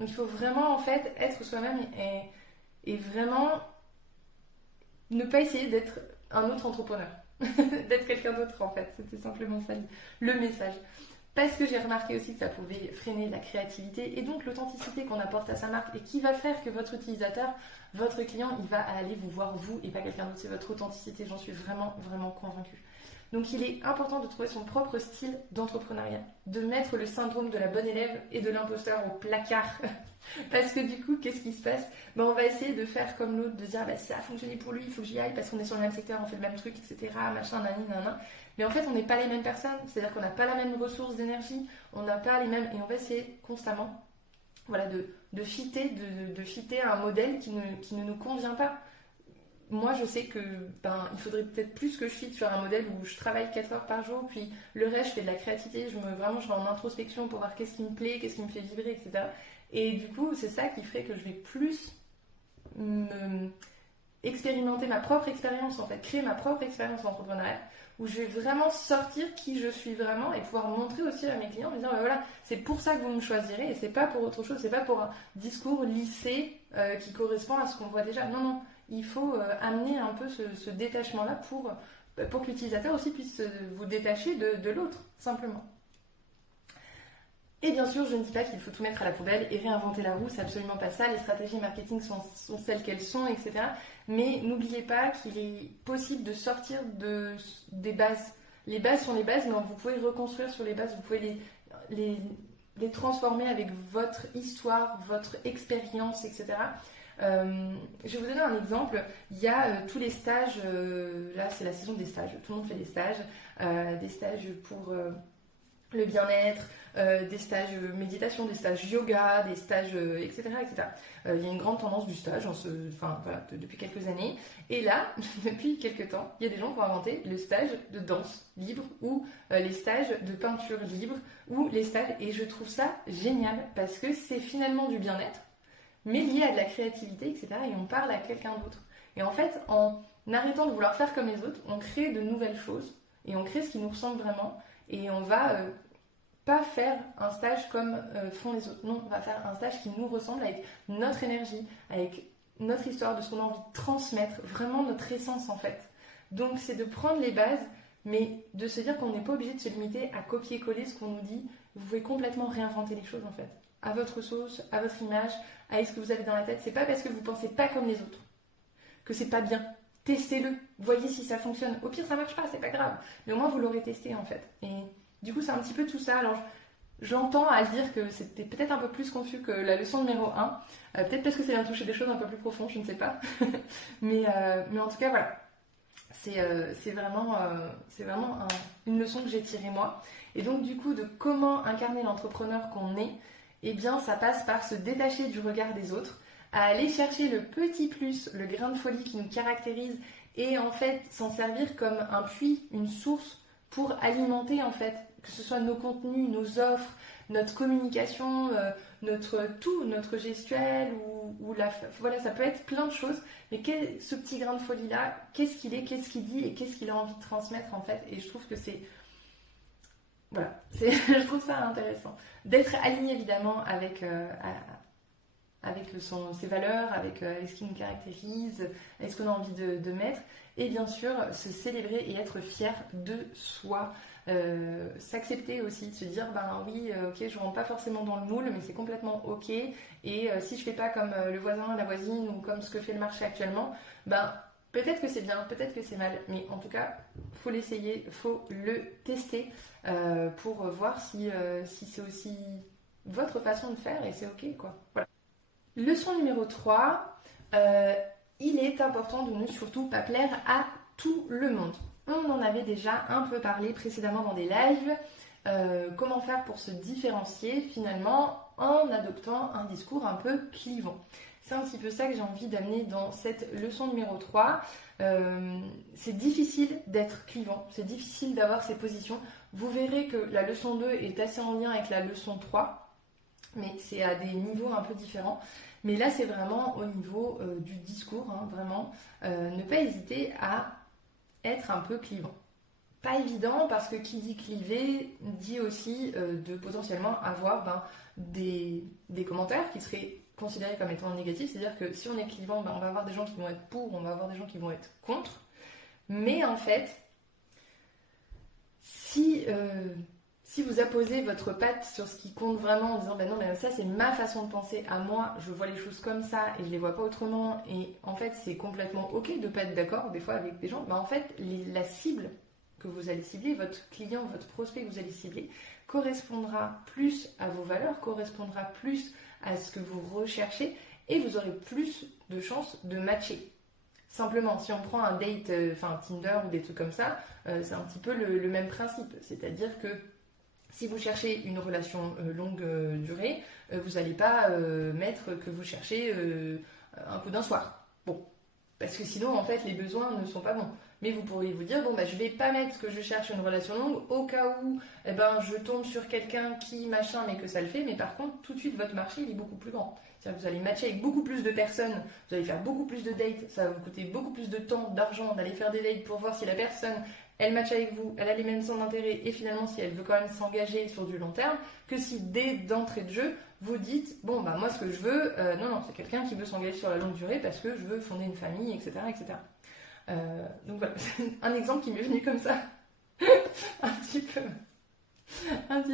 Donc il faut vraiment, en fait, être soi-même et vraiment ne pas essayer d'être un autre entrepreneur. D'être quelqu'un d'autre, en fait. C'était simplement ça, le message. Parce que j'ai remarqué aussi que ça pouvait freiner la créativité et donc l'authenticité qu'on apporte à sa marque et qui va faire que votre utilisateur, votre client, il va aller vous voir vous et pas quelqu'un d'autre. C'est votre authenticité, j'en suis vraiment, vraiment convaincue. Donc il est important de trouver son propre style d'entrepreneuriat, de mettre le syndrome de la bonne élève et de l'imposteur au placard. Parce que du coup, qu'est-ce qui se passe? On va essayer de faire comme l'autre, de dire ça a fonctionné pour lui, il faut que j'y aille parce qu'on est sur le même secteur, on fait le même truc, etc. Machin, nani, nanan. Mais en fait, on n'est pas les mêmes personnes, c'est-à-dire qu'on n'a pas la même ressource d'énergie, on n'a pas les mêmes... Et on va essayer constamment de de fitter un modèle qui ne nous convient pas. Moi, je sais que il faudrait peut-être plus que je fitte sur un modèle où je travaille 4 heures par jour, puis le reste, je fais de la créativité, je vais en introspection pour voir qu'est-ce qui me plaît, qu'est-ce qui me fait vibrer, etc. Et du coup, c'est ça qui ferait que je vais plus expérimenter ma propre expérience, en fait, créer ma propre expérience d'entrepreneuriat, où je vais vraiment sortir qui je suis vraiment et pouvoir montrer aussi à mes clients, me dire, voilà, c'est pour ça que vous me choisirez et c'est pas pour autre chose, c'est pas pour un discours lissé qui correspond à ce qu'on voit déjà. Non, non. Il faut amener un peu ce détachement-là pour que l'utilisateur aussi puisse vous détacher de l'autre, simplement. Et bien sûr, je ne dis pas qu'il faut tout mettre à la poubelle et réinventer la roue, c'est absolument pas ça. Les stratégies marketing sont celles qu'elles sont, etc. Mais n'oubliez pas qu'il est possible de sortir des bases. Les bases sont les bases, mais vous pouvez reconstruire sur les bases, vous pouvez les transformer avec votre histoire, votre expérience, etc. Je vais vous donner un exemple. Il y a tous les stages, là c'est la saison des stages, tout le monde fait des stages pour le bien-être, des stages méditation, des stages yoga, des stages, etc. etc. Il y a une grande tendance du stage depuis quelques années. Et là, depuis quelques temps, il y a des gens qui ont inventé le stage de danse libre ou les stages de peinture libre ou les stages. Et je trouve ça génial parce que c'est finalement du bien-être, mais lié à de la créativité, etc. Et on parle à quelqu'un d'autre. Et en fait, en arrêtant de vouloir faire comme les autres, on crée de nouvelles choses et on crée ce qui nous ressemble vraiment. Et on va pas faire un stage comme font les autres. Non, on va faire un stage qui nous ressemble avec notre énergie, avec notre histoire, de ce qu'on a envie de transmettre, vraiment notre essence en fait. Donc c'est de prendre les bases, mais de se dire qu'on n'est pas obligé de se limiter à copier-coller ce qu'on nous dit. Vous pouvez complètement réinventer les choses en fait. À votre sauce, à votre image, à ce que vous avez dans la tête. C'est pas parce que vous pensez pas comme les autres que c'est pas bien. Testez-le, voyez si ça fonctionne. Au pire, ça marche pas, c'est pas grave. Mais au moins, vous l'aurez testé en fait. Et du coup, c'est un petit peu tout ça. Alors, j'entends à dire que c'était peut-être un peu plus confus que la leçon numéro 1. Peut-être parce que ça vient toucher des choses un peu plus profondes, je ne sais pas. mais en tout cas, voilà. C'est vraiment une leçon que j'ai tirée moi. Et donc, du coup, de comment incarner l'entrepreneur qu'on est, eh bien, ça passe par se détacher du regard des autres, à aller chercher le petit plus, le grain de folie qui nous caractérise et en fait s'en servir comme un puits, une source pour alimenter en fait, que ce soit nos contenus, nos offres, notre communication, notre gestuelle voilà, ça peut être plein de choses. Mais ce petit grain de folie là, qu'est-ce qu'il est, qu'est-ce qu'il dit et qu'est-ce qu'il a envie de transmettre en fait. Et je trouve que je trouve ça intéressant d'être aligné évidemment avec ses valeurs, avec ce qui nous caractérise, avec ce qu'on a envie de mettre, et bien sûr se célébrer et être fier de soi, s'accepter aussi, se dire oui, ok, je rentre pas forcément dans le moule, mais c'est complètement ok, et si je fais pas comme le voisin, la voisine, ou comme ce que fait le marché actuellement, peut-être que c'est bien, peut-être que c'est mal, mais en tout cas, faut l'essayer, faut le tester pour voir si c'est aussi votre façon de faire, et c'est ok quoi. Voilà. Leçon numéro 3, il est important de ne surtout pas plaire à tout le monde. On en avait déjà un peu parlé précédemment dans des lives. Comment faire pour se différencier finalement en adoptant un discours un peu clivant. C'est un petit peu ça que j'ai envie d'amener dans cette leçon numéro 3. C'est difficile d'être clivant, c'est difficile d'avoir ces positions. Vous verrez que la leçon 2 est assez en lien avec la leçon 3. Mais c'est à des niveaux un peu différents. Mais là, c'est vraiment au niveau du discours, vraiment. Ne pas hésiter à être un peu clivant. Pas évident parce que qui dit cliver dit aussi de potentiellement avoir des commentaires qui seraient considérés comme étant négatifs. C'est-à-dire que si on est clivant, on va avoir des gens qui vont être pour, on va avoir des gens qui vont être contre. Mais en fait, si vous apposez votre patte sur ce qui compte vraiment en disant non mais ça c'est ma façon de penser à moi, je vois les choses comme ça et je les vois pas autrement, et en fait c'est complètement ok de pas être d'accord des fois avec des gens, en fait la cible que vous allez cibler, votre client, votre prospect que vous allez cibler, correspondra plus à vos valeurs, correspondra plus à ce que vous recherchez et vous aurez plus de chances de matcher. Simplement, si on prend un date, Tinder ou des trucs comme ça, c'est un petit peu le même principe, c'est-à-dire que Si vous cherchez une relation longue durée, vous n'allez pas mettre que vous cherchez un coup d'un soir. Bon, parce que sinon, en fait, les besoins ne sont pas bons. Mais vous pourriez vous dire, bon, bah, je vais pas mettre que je cherche une relation longue, au cas où eh ben, je tombe sur quelqu'un qui machin, mais que ça le fait. Mais par contre, tout de suite, votre marché, il est beaucoup plus grand. C'est-à-dire que vous allez matcher avec beaucoup plus de personnes, vous allez faire beaucoup plus de dates, ça va vous coûter beaucoup plus de temps, d'argent, d'aller faire des dates pour voir si la personne, elle match avec vous, elle a les mêmes centres d'intérêt, et finalement, si elle veut quand même s'engager sur du long terme, que si dès d'entrée de jeu, vous dites, bon, bah, moi, ce que je veux, non, c'est quelqu'un qui veut s'engager sur la longue durée parce que je veux fonder une famille, etc., etc. Donc voilà, c'est un exemple qui m'est venu comme ça, un petit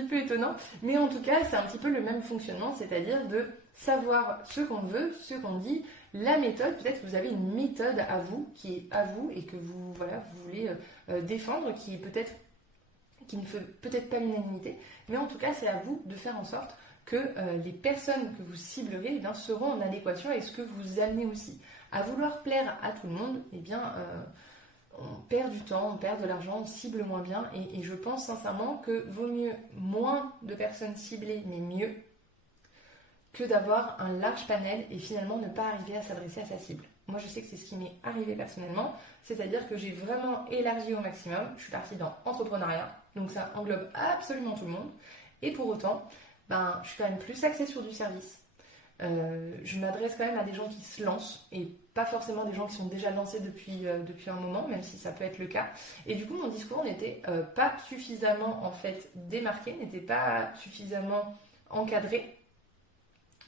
peu étonnant, mais en tout cas c'est un petit peu le même fonctionnement, c'est-à-dire de savoir ce qu'on veut, ce qu'on dit, la méthode, peut-être que vous avez une méthode à vous, qui est à vous et que vous, voilà, vous voulez défendre, qui ne fait peut-être pas l'unanimité, mais en tout cas c'est à vous de faire en sorte que les personnes que vous ciblerez eh bien, seront en adéquation avec ce que vous amenez aussi. À vouloir plaire à tout le monde, eh bien, on perd du temps, on perd de l'argent, on cible moins bien. Et je pense sincèrement que vaut mieux moins de personnes ciblées, mais mieux, que d'avoir un large panel et finalement ne pas arriver à s'adresser à sa cible. Moi, je sais que c'est ce qui m'est arrivé personnellement, c'est-à-dire que j'ai vraiment élargi au maximum. Je suis partie dans entrepreneuriat, donc ça englobe absolument tout le monde. Et pour autant, je suis quand même plus axée sur du service. Je m'adresse quand même à des gens qui se lancent et pas forcément des gens qui sont déjà lancés depuis un moment, même si ça peut être le cas. Et du coup, mon discours n'était pas suffisamment en fait démarqué, n'était pas suffisamment encadré,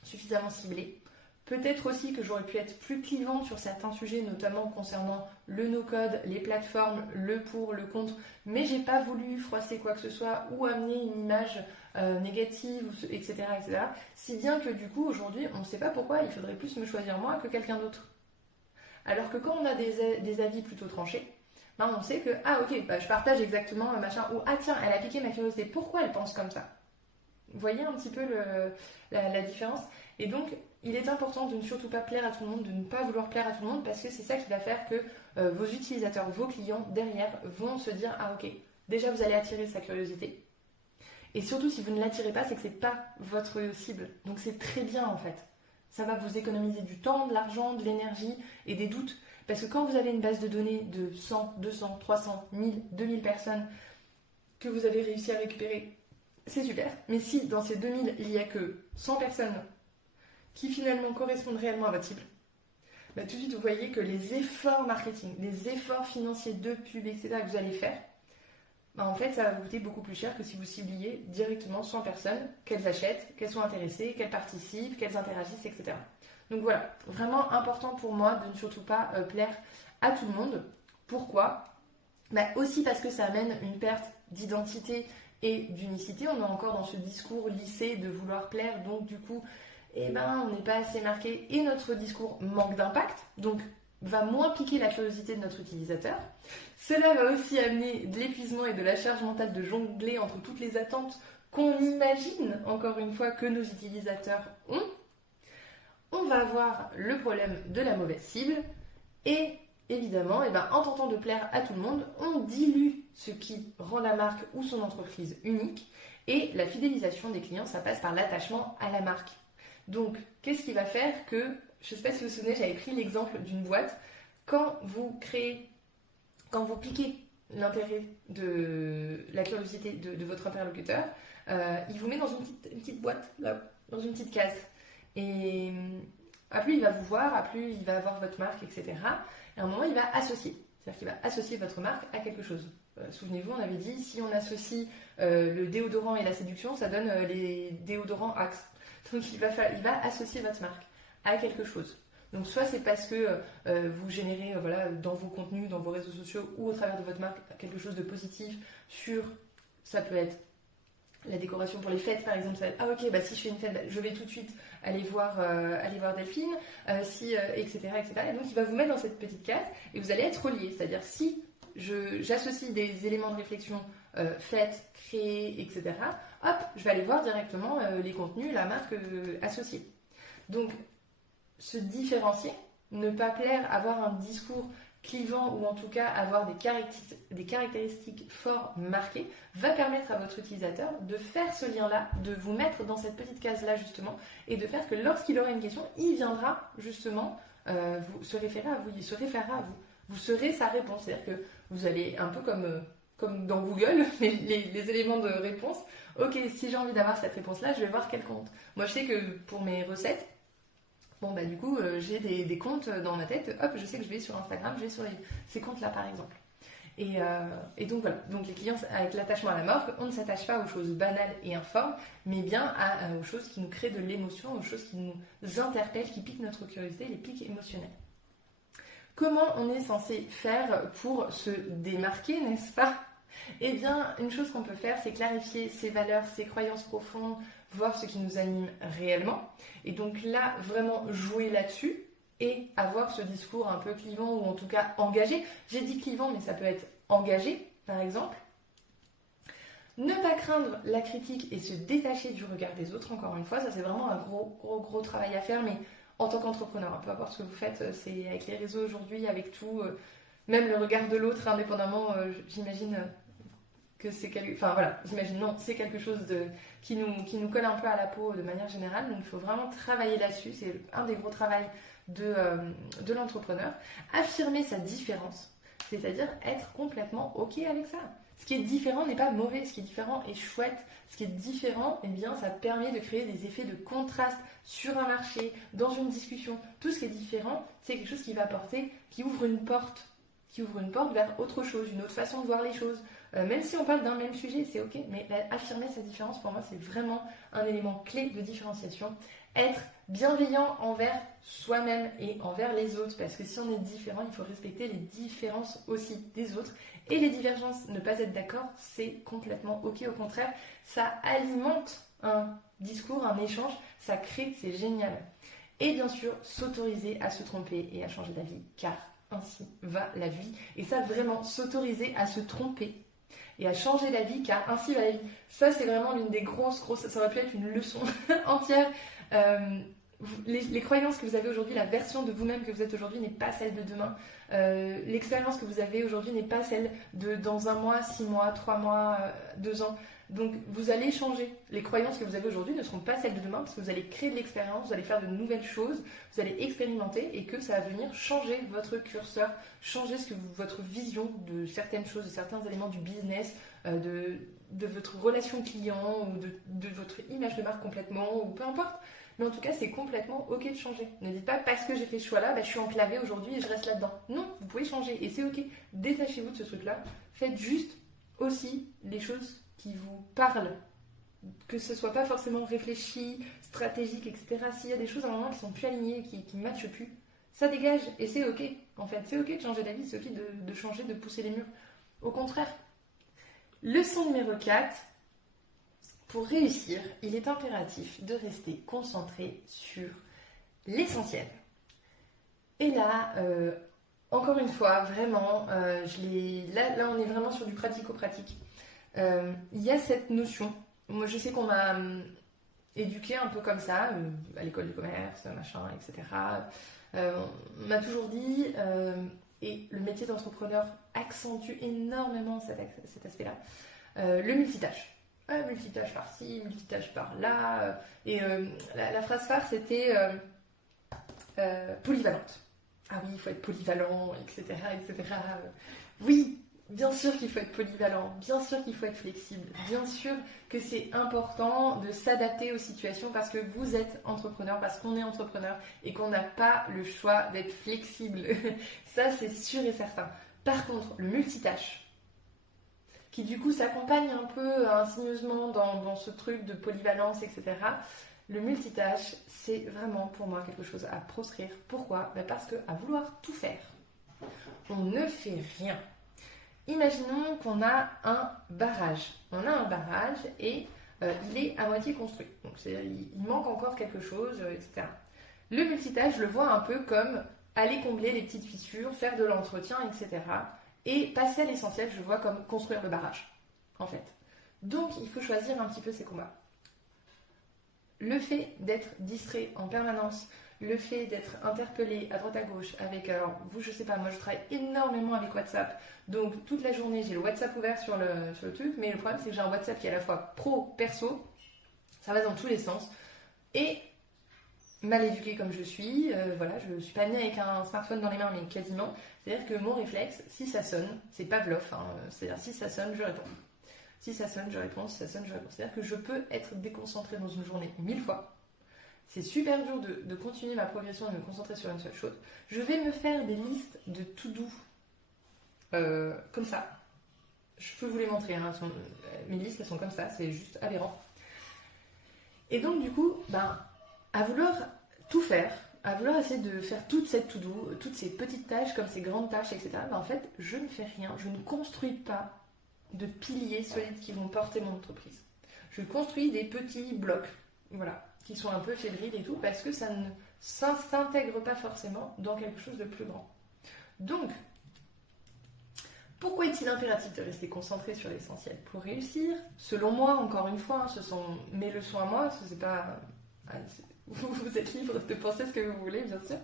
suffisamment ciblé. Peut-être aussi que j'aurais pu être plus clivante sur certains sujets, notamment concernant le no-code, les plateformes, le pour, le contre, mais j'ai pas voulu froisser quoi que ce soit ou amener une image négative, etc., etc. Si bien que du coup, aujourd'hui, on ne sait pas pourquoi il faudrait plus me choisir moi que quelqu'un d'autre. Alors que quand on a des avis plutôt tranchés, on sait que, je partage exactement machin, ou tiens, elle a piqué ma curiosité, pourquoi elle pense comme ça? Vous voyez un petit peu la différence? Et donc, il est important de ne surtout pas plaire à tout le monde, de ne pas vouloir plaire à tout le monde, parce que c'est ça qui va faire que vos utilisateurs, vos clients, derrière, vont se dire, déjà vous allez attirer sa curiosité. Et surtout, si vous ne l'attirez pas, c'est que c'est pas votre cible. Donc c'est très bien en fait. Ça va vous économiser du temps, de l'argent, de l'énergie et des doutes. Parce que quand vous avez une base de données de 100, 200, 300, 1000, 2000 personnes que vous avez réussi à récupérer, c'est super. Mais si dans ces 2000, il n'y a que 100 personnes qui finalement correspondent réellement à votre cible, tout de suite vous voyez que les efforts marketing, les efforts financiers de pub, etc. que vous allez faire, en fait ça va vous coûter beaucoup plus cher que si vous cibliez directement 100 personnes, qu'elles achètent, qu'elles soient intéressées, qu'elles participent, qu'elles interagissent, etc. Donc voilà, vraiment important pour moi de ne surtout pas plaire à tout le monde. Pourquoi ? Aussi parce que ça amène une perte d'identité et d'unicité. On est encore dans ce discours lissé de vouloir plaire, donc du coup, on n'est pas assez marqué et notre discours manque d'impact, donc va moins piquer la curiosité de notre utilisateur. Cela va aussi amener de l'épuisement et de la charge mentale de jongler entre toutes les attentes qu'on imagine, encore une fois, que nos utilisateurs ont. On va avoir le problème de la mauvaise cible et évidemment, en tentant de plaire à tout le monde, on dilue ce qui rend la marque ou son entreprise unique et la fidélisation des clients, ça passe par l'attachement à la marque. Donc, qu'est-ce qui va faire que, je ne sais pas si vous vous souvenez, j'avais pris l'exemple d'une boîte, quand vous piquez l'intérêt de la curiosité de votre interlocuteur, il vous met dans une petite boîte, là, dans une petite case. Et plus il va vous voir, plus il va avoir votre marque, etc. Et à un moment, il va associer. C'est-à-dire qu'il va associer votre marque à quelque chose. Souvenez-vous, on avait dit, si on associe le déodorant et la séduction, ça donne les déodorants Axe. Donc il va associer votre marque à quelque chose. Donc soit c'est parce que vous générez dans vos contenus, dans vos réseaux sociaux ou au travers de votre marque quelque chose de positif ça peut être la décoration pour les fêtes par exemple, ça va être si je fais une fête, je vais tout de suite aller voir Delphine, etc., etc. Et donc il va vous mettre dans cette petite case et vous allez être relié. C'est-à-dire si j'associe des éléments de réflexion faites, créés, etc., je vais aller voir directement les contenus, la marque associée. Donc se différencier, ne pas plaire, avoir un discours clivant ou en tout cas avoir des caractéristiques fort marquées va permettre à votre utilisateur de faire ce lien-là, de vous mettre dans cette petite case-là justement et de faire que lorsqu'il aura une question, il viendra justement se référer à vous, il se référera à vous. Vous serez sa réponse, c'est-à-dire que vous allez un peu comme dans Google, les éléments de réponse. Ok, si j'ai envie d'avoir cette réponse-là, je vais voir quel compte. Moi, je sais que pour mes recettes, bon, bah du coup, j'ai des comptes dans ma tête. Hop, je sais que je vais sur Instagram, je vais sur ces comptes-là, par exemple. Et donc voilà. Donc les clients, avec l'attachement à la marque, on ne s'attache pas aux choses banales et informes, mais bien aux choses qui nous créent de l'émotion, aux choses qui nous interpellent, qui piquent notre curiosité, les pics émotionnels. Comment on est censé faire pour se démarquer, n'est-ce pas? Eh bien, une chose qu'on peut faire, c'est clarifier ses valeurs, ses croyances profondes, voir ce qui nous anime réellement. Et donc là, vraiment jouer là-dessus et avoir ce discours un peu clivant ou en tout cas engagé. J'ai dit clivant, mais ça peut être engagé, par exemple. Ne pas craindre la critique et se détacher du regard des autres, encore une fois, ça c'est vraiment un gros travail à faire, mais en tant qu'entrepreneur, peu importe ce que vous faites, c'est avec les réseaux aujourd'hui, avec tout, même le regard de l'autre, indépendamment, j'imagine que c'est c'est quelque chose qui nous colle un peu à la peau de manière générale, donc il faut vraiment travailler là-dessus, c'est un des gros travails de l'entrepreneur. Affirmer sa différence, c'est-à-dire être complètement OK avec ça. Ce qui est différent n'est pas mauvais, ce qui est différent est chouette. Ce qui est différent, eh bien, ça permet de créer des effets de contraste sur un marché, dans une discussion. Tout ce qui est différent, c'est quelque chose qui ouvre une porte vers autre chose, une autre façon de voir les choses. Même si on parle d'un même sujet, c'est ok, mais affirmer sa différence, pour moi, c'est vraiment un élément clé de différenciation. Être bienveillant envers soi-même et envers les autres, parce que si on est différent, il faut respecter les différences aussi des autres. Et les divergences, ne pas être d'accord, c'est complètement ok. Au contraire, ça alimente un discours, un échange, ça crée, c'est génial. Et bien sûr, s'autoriser à se tromper et à changer d'avis, car ainsi va la vie. Et ça, vraiment, s'autoriser à se tromper et à changer d'avis, car ainsi va la vie. Ça, c'est vraiment l'une des grosses, ça aurait pu être une leçon entière. Les croyances que vous avez aujourd'hui, la version de vous-même que vous êtes aujourd'hui n'est pas celle de demain. L'expérience que vous avez aujourd'hui n'est pas celle de dans 1 mois, 6 mois, 3 mois, 2 ans. Donc vous allez changer. Les croyances que vous avez aujourd'hui ne seront pas celles de demain parce que vous allez créer de l'expérience, vous allez faire de nouvelles choses, vous allez expérimenter et que ça va venir changer votre curseur, changer votre vision de certaines choses, de certains éléments du business, de votre relation client ou de votre image de marque complètement ou peu importe. Mais en tout cas, c'est complètement ok de changer. Ne dites pas parce que j'ai fait ce choix-là, je suis enclavée aujourd'hui et je reste là-dedans. Non, vous pouvez changer et c'est ok. Détachez-vous de ce truc-là. Faites juste aussi les choses qui vous parlent. Que ce soit pas forcément réfléchi, stratégique, etc. S'il y a des choses à un moment qui sont plus alignées, qui ne matchent plus, ça dégage et c'est ok. En fait, c'est ok de changer d'avis, c'est ok de changer, de pousser les murs. Au contraire. Leçon numéro 4. Pour réussir, il est impératif de rester concentré sur l'essentiel. Et là, encore une fois, vraiment, là on est vraiment sur du pratico-pratique. Il y a cette notion, moi je sais qu'on m'a éduqué un peu comme ça, à l'école de commerce, machin, etc. On m'a toujours dit, et le métier d'entrepreneur accentue énormément cet aspect-là, le multitâche. Multitâche par-ci, multitâche par-là. Et la phrase phare, c'était polyvalente. Ah oui, il faut être polyvalent, etc. etc. Oui, bien sûr qu'il faut être polyvalent, bien sûr qu'il faut être flexible, bien sûr que c'est important de s'adapter aux situations parce que vous êtes entrepreneur, parce qu'on est entrepreneur et qu'on n'a pas le choix d'être flexible. Ça, c'est sûr et certain. Par contre, le multitâche, qui du coup s'accompagne un peu insigneusement dans ce truc de polyvalence, etc. Le multitâche, c'est vraiment pour moi quelque chose à proscrire. Pourquoi ? Parce qu'à vouloir tout faire, on ne fait rien. Imaginons qu'on a un barrage. On a un barrage et il est à moitié construit. Donc il manque encore quelque chose, etc. Le multitâche, je le vois un peu comme aller combler les petites fissures, faire de l'entretien, etc. Et passer à l'essentiel, je vois comme construire le barrage, en fait. Donc, il faut choisir un petit peu ses combats. Le fait d'être distrait en permanence, le fait d'être interpellé à droite à gauche avec, alors vous je sais pas, moi je travaille énormément avec WhatsApp, donc toute la journée j'ai le WhatsApp ouvert sur le truc, mais le problème c'est que j'ai un WhatsApp qui est à la fois pro, perso, ça va dans tous les sens, et mal éduquée comme je suis, voilà, je suis pas née avec un smartphone dans les mains, mais quasiment, c'est-à-dire que mon réflexe, si ça sonne, c'est Pavlov, hein, c'est-à-dire si ça sonne, je réponds. Si ça sonne, je réponds, si ça sonne, je réponds. C'est-à-dire que je peux être déconcentrée dans une journée 1000 fois. C'est super dur de continuer ma progression et de me concentrer sur une seule chose. Je vais me faire des listes de to-do comme ça. Je peux vous les montrer, hein, mes listes elles sont comme ça, c'est juste aberrant. Et donc du coup, à vouloir tout faire, à vouloir essayer de faire toute cette to-do, toutes ces petites tâches comme ces grandes tâches, etc., en fait, je ne fais rien, je ne construis pas de piliers solides qui vont porter mon entreprise. Je construis des petits blocs, voilà, qui sont un peu fébriles et tout, parce que ça ne s'intègre pas forcément dans quelque chose de plus grand. Donc, pourquoi est-il impératif de rester concentré sur l'essentiel pour réussir? Selon moi, encore une fois, ce sont mes leçons à moi, ce n'est pas... Vous êtes libre de penser ce que vous voulez, bien sûr.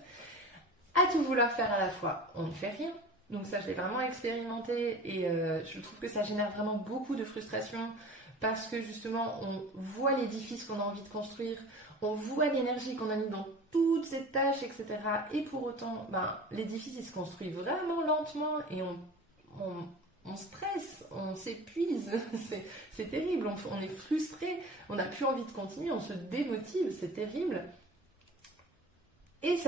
À tout vouloir faire à la fois, on ne fait rien. Donc ça, je l'ai vraiment expérimenté et je trouve que ça génère vraiment beaucoup de frustration parce que justement, on voit l'édifice qu'on a envie de construire, on voit l'énergie qu'on a mis dans toutes ces tâches, etc. Et pour autant, l'édifice, il se construit vraiment lentement et on stresse, on s'épuise, c'est terrible, on est frustré, on n'a plus envie de continuer, on se démotive, c'est terrible. Et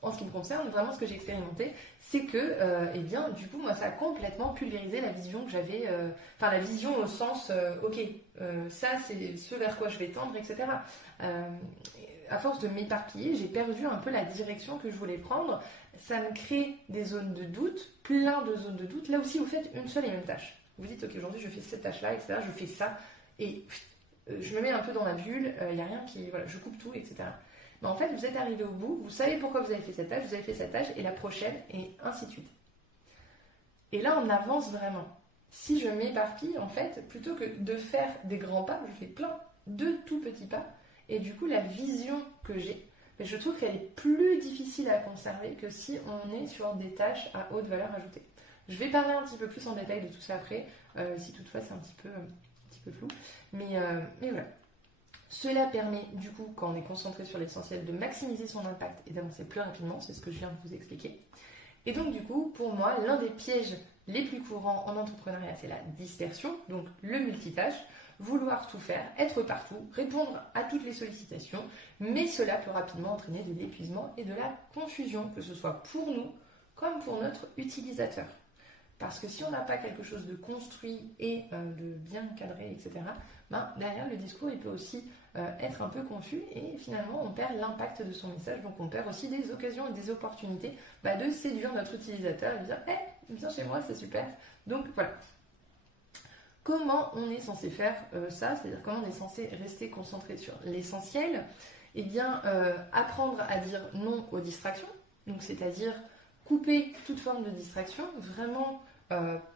en ce qui me concerne, vraiment ce que j'ai expérimenté, c'est que, du coup, moi, ça a complètement pulvérisé la vision que j'avais, la vision au sens, ça, c'est ce vers quoi je vais tendre, etc. À force de m'éparpiller, j'ai perdu un peu la direction que je voulais prendre. Ça me crée des zones de doute, plein de zones de doute. Là aussi, vous faites une seule et même tâche. Vous dites, ok, aujourd'hui, je fais cette tâche-là, etc. Je fais ça, et je me mets un peu dans la bulle, il n'y a rien qui... Voilà, je coupe tout, etc. Mais en fait, vous êtes arrivé au bout, vous savez pourquoi vous avez fait cette tâche, vous avez fait cette tâche, et la prochaine, et ainsi de suite. Et là, on avance vraiment. Si je m'éparpille, en fait, plutôt que de faire des grands pas, je fais plein de tout petits pas, et du coup, la vision que j'ai, je trouve qu'elle est plus difficile à conserver que si on est sur des tâches à haute valeur ajoutée. Je vais parler un petit peu plus en détail de tout ça après, si toutefois c'est un petit peu flou. Mais voilà. Cela permet, du coup, quand on est concentré sur l'essentiel, de maximiser son impact et d'avancer plus rapidement, c'est ce que je viens de vous expliquer. Et donc, du coup, pour moi, l'un des pièges les plus courants en entrepreneuriat, c'est la dispersion, donc le multitâche, vouloir tout faire, être partout, répondre à toutes les sollicitations, mais cela peut rapidement entraîner de l'épuisement et de la confusion, que ce soit pour nous comme pour notre utilisateur. Parce que si on n'a pas quelque chose de construit et de bien cadré, etc., derrière le discours, il peut aussi être un peu confus et finalement on perd l'impact de son message. Donc on perd aussi des occasions et des opportunités de séduire notre utilisateur et de dire « viens chez moi, c'est super ». Donc voilà. Comment on est censé faire ça? C'est-à-dire comment on est censé rester concentré sur l'essentiel? Eh bien, apprendre à dire non aux distractions. Donc c'est-à-dire couper toute forme de distraction, vraiment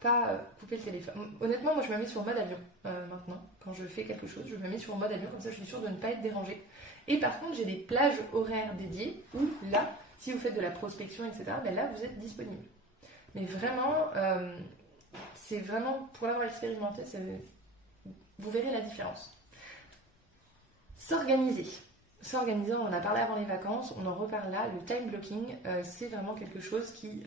pas couper le téléphone. Honnêtement, moi je me mets sur mode avion maintenant. Quand je fais quelque chose, je me mets sur mode avion, comme ça je suis sûre de ne pas être dérangée. Et par contre, j'ai des plages horaires dédiées où là, si vous faites de la prospection, etc., là vous êtes disponible. Mais vraiment, c'est vraiment, pour l'avoir expérimenté, vous verrez la différence. S'organiser, on en a parlé avant les vacances, on en reparle là. Le time blocking, c'est vraiment quelque chose qui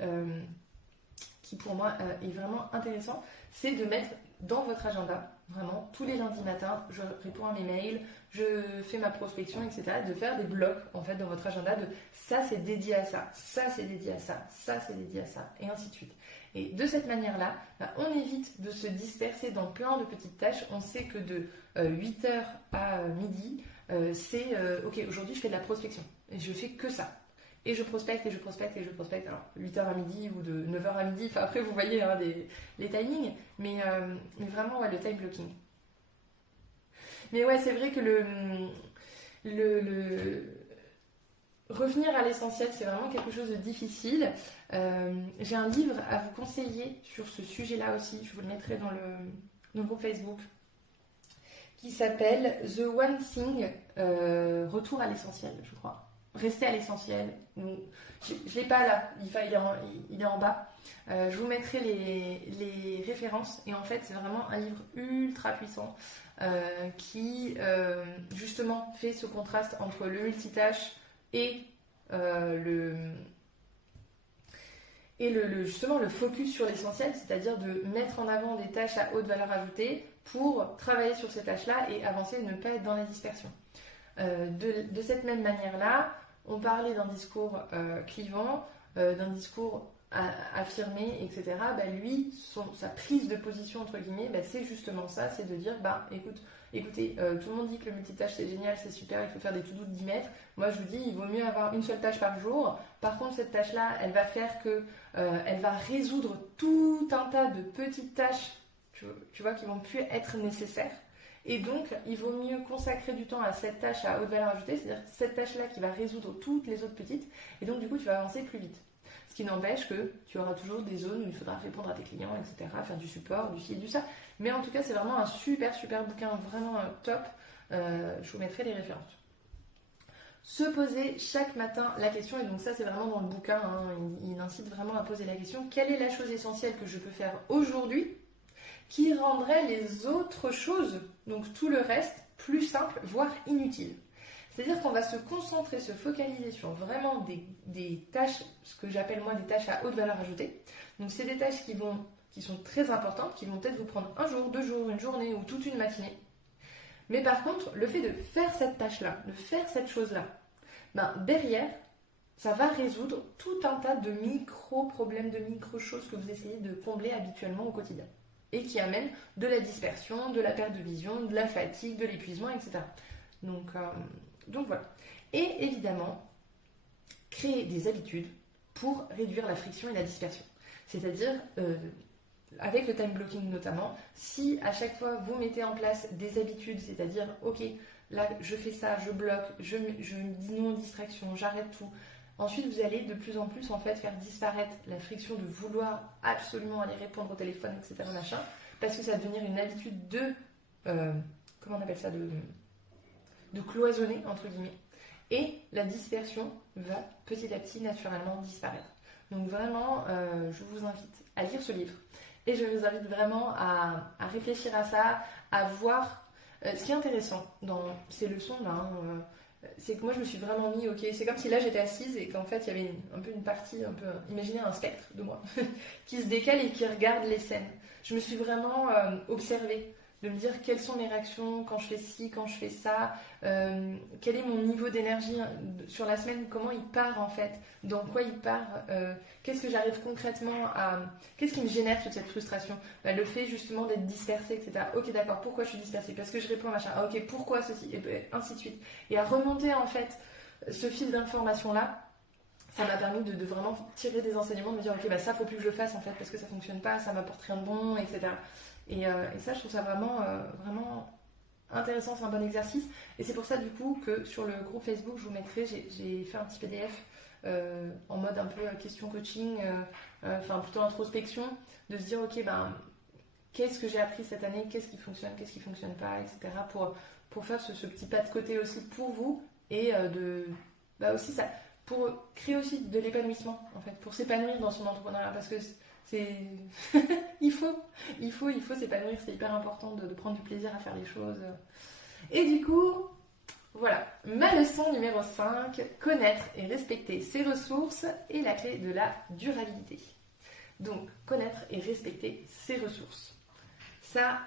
pour moi est vraiment intéressant. C'est de mettre dans votre agenda, vraiment, tous les lundis matins, je réponds à mes mails, je fais ma prospection, etc. De faire des blocs, en fait, dans votre agenda de ça c'est dédié à ça, ça c'est dédié à ça, ça c'est dédié à ça, et ainsi de suite. Et de cette manière-là, on évite de se disperser dans plein de petites tâches. On sait que de 8h à midi, c'est ok, aujourd'hui je fais de la prospection et je fais que ça. Et je prospecte et je prospecte et je prospecte. Alors 8h à midi ou de 9h à midi, enfin après vous voyez les timings, mais vraiment le time blocking. Mais ouais, c'est vrai que le revenir à l'essentiel, c'est vraiment quelque chose de difficile. J'ai un livre à vous conseiller sur ce sujet-là aussi, je vous le mettrai dans le groupe Facebook, qui s'appelle The One Thing, Retour à l'essentiel, je crois. restez à l'essentiel. Donc, je ne l'ai pas là, il est en bas. Je vous mettrai les références. Et en fait, c'est vraiment un livre ultra puissant qui, justement, fait ce contraste entre le multitâche et justement le focus sur l'essentiel, c'est-à-dire de mettre en avant des tâches à haute valeur ajoutée pour travailler sur ces tâches-là et avancer et ne pas être dans la dispersion. De cette même manière-là, on parlait d'un discours clivant, d'un discours affirmé, etc. Lui, sa prise de position, entre guillemets, c'est justement ça, c'est de dire, écoutez, tout le monde dit que le multitâche c'est génial, c'est super, il faut faire des to-do de 10 mètres. Moi je vous dis, il vaut mieux avoir une seule tâche par jour. Par contre, cette tâche-là, elle va faire que elle va résoudre tout un tas de petites tâches, tu vois, qui vont plus être nécessaires. Et donc, il vaut mieux consacrer du temps à cette tâche à haute valeur ajoutée, c'est-à-dire cette tâche-là qui va résoudre toutes les autres petites. Et donc, du coup, tu vas avancer plus vite. Ce qui n'empêche que tu auras toujours des zones où il faudra répondre à tes clients, etc., faire du support, du ci et du ça. Mais en tout cas, c'est vraiment un super bouquin, vraiment top. Je vous mettrai les références. Se poser chaque matin la question, et donc ça, c'est vraiment dans le bouquin, il incite vraiment à poser la question, quelle est la chose essentielle que je peux faire aujourd'hui qui rendrait les autres choses, donc tout le reste, plus simple, voire inutile. C'est-à-dire qu'on va se concentrer, se focaliser sur vraiment des tâches, ce que j'appelle moi des tâches à haute valeur ajoutée. Donc c'est des tâches qui sont très importantes, qui vont peut-être vous prendre un jour, 2 jours, une journée ou toute une matinée. Mais par contre, le fait de faire cette tâche-là, de faire cette chose-là, derrière, ça va résoudre tout un tas de micro-problèmes, de micro-choses que vous essayez de combler habituellement au quotidien. Et qui amènent de la dispersion, de la perte de vision, de la fatigue, de l'épuisement, etc. Donc voilà. Et évidemment, créer des habitudes pour réduire la friction et la dispersion. C'est-à-dire, avec le time blocking notamment, si à chaque fois vous mettez en place des habitudes, c'est-à-dire, ok, là je fais ça, je bloque, je dis non aux distractions, j'arrête tout. Ensuite, vous allez de plus en plus en fait faire disparaître la friction de vouloir absolument aller répondre au téléphone, etc. machin, parce que ça va devenir une habitude de, comment on appelle ça, de cloisonner entre guillemets. Et la dispersion va petit à petit naturellement disparaître. Donc vraiment, je vous invite à lire ce livre et je vous invite vraiment à réfléchir à ça, à voir. Ce qui est intéressant dans ces leçons là. C'est que moi je me suis vraiment mis, ok, c'est comme si là j'étais assise et qu'en fait il y avait un peu une partie, imaginez un spectre de moi, qui se décale et qui regarde les scènes. Je me suis vraiment observée, de me dire quelles sont mes réactions quand je fais ci, quand je fais ça, quel est mon niveau d'énergie sur la semaine, comment il part en fait, dans quoi il part, qu'est-ce que j'arrive concrètement à... Qu'est-ce qui me génère toute cette frustration, le fait justement d'être dispersée, etc. Ok d'accord, pourquoi je suis dispersée? Parce que je réponds à machin. Ah ok, pourquoi ceci? Et ainsi de suite. Et à remonter en fait ce fil d'information là, ça m'a permis de vraiment tirer des enseignements, de me dire ok, ça faut plus que je le fasse en fait, parce que ça fonctionne pas, ça m'apporte rien de bon, etc. Et ça, je trouve ça vraiment intéressant, c'est un bon exercice. Et c'est pour ça, du coup, que sur le groupe Facebook, je vous mettrai, j'ai fait un petit PDF en mode un peu question coaching, plutôt introspection, de se dire, ok, qu'est-ce que j'ai appris cette année, qu'est-ce qui fonctionne pas, etc. Pour faire ce petit pas de côté aussi pour vous et aussi ça, pour créer aussi de l'épanouissement, en fait, pour s'épanouir dans son entrepreneuriat, parce que il faut s'épanouir, c'est hyper important de prendre du plaisir à faire les choses. Et du coup, voilà, ma leçon numéro 5, connaître et respecter ses ressources est la clé de la durabilité. Donc, connaître et respecter ses ressources. Ça,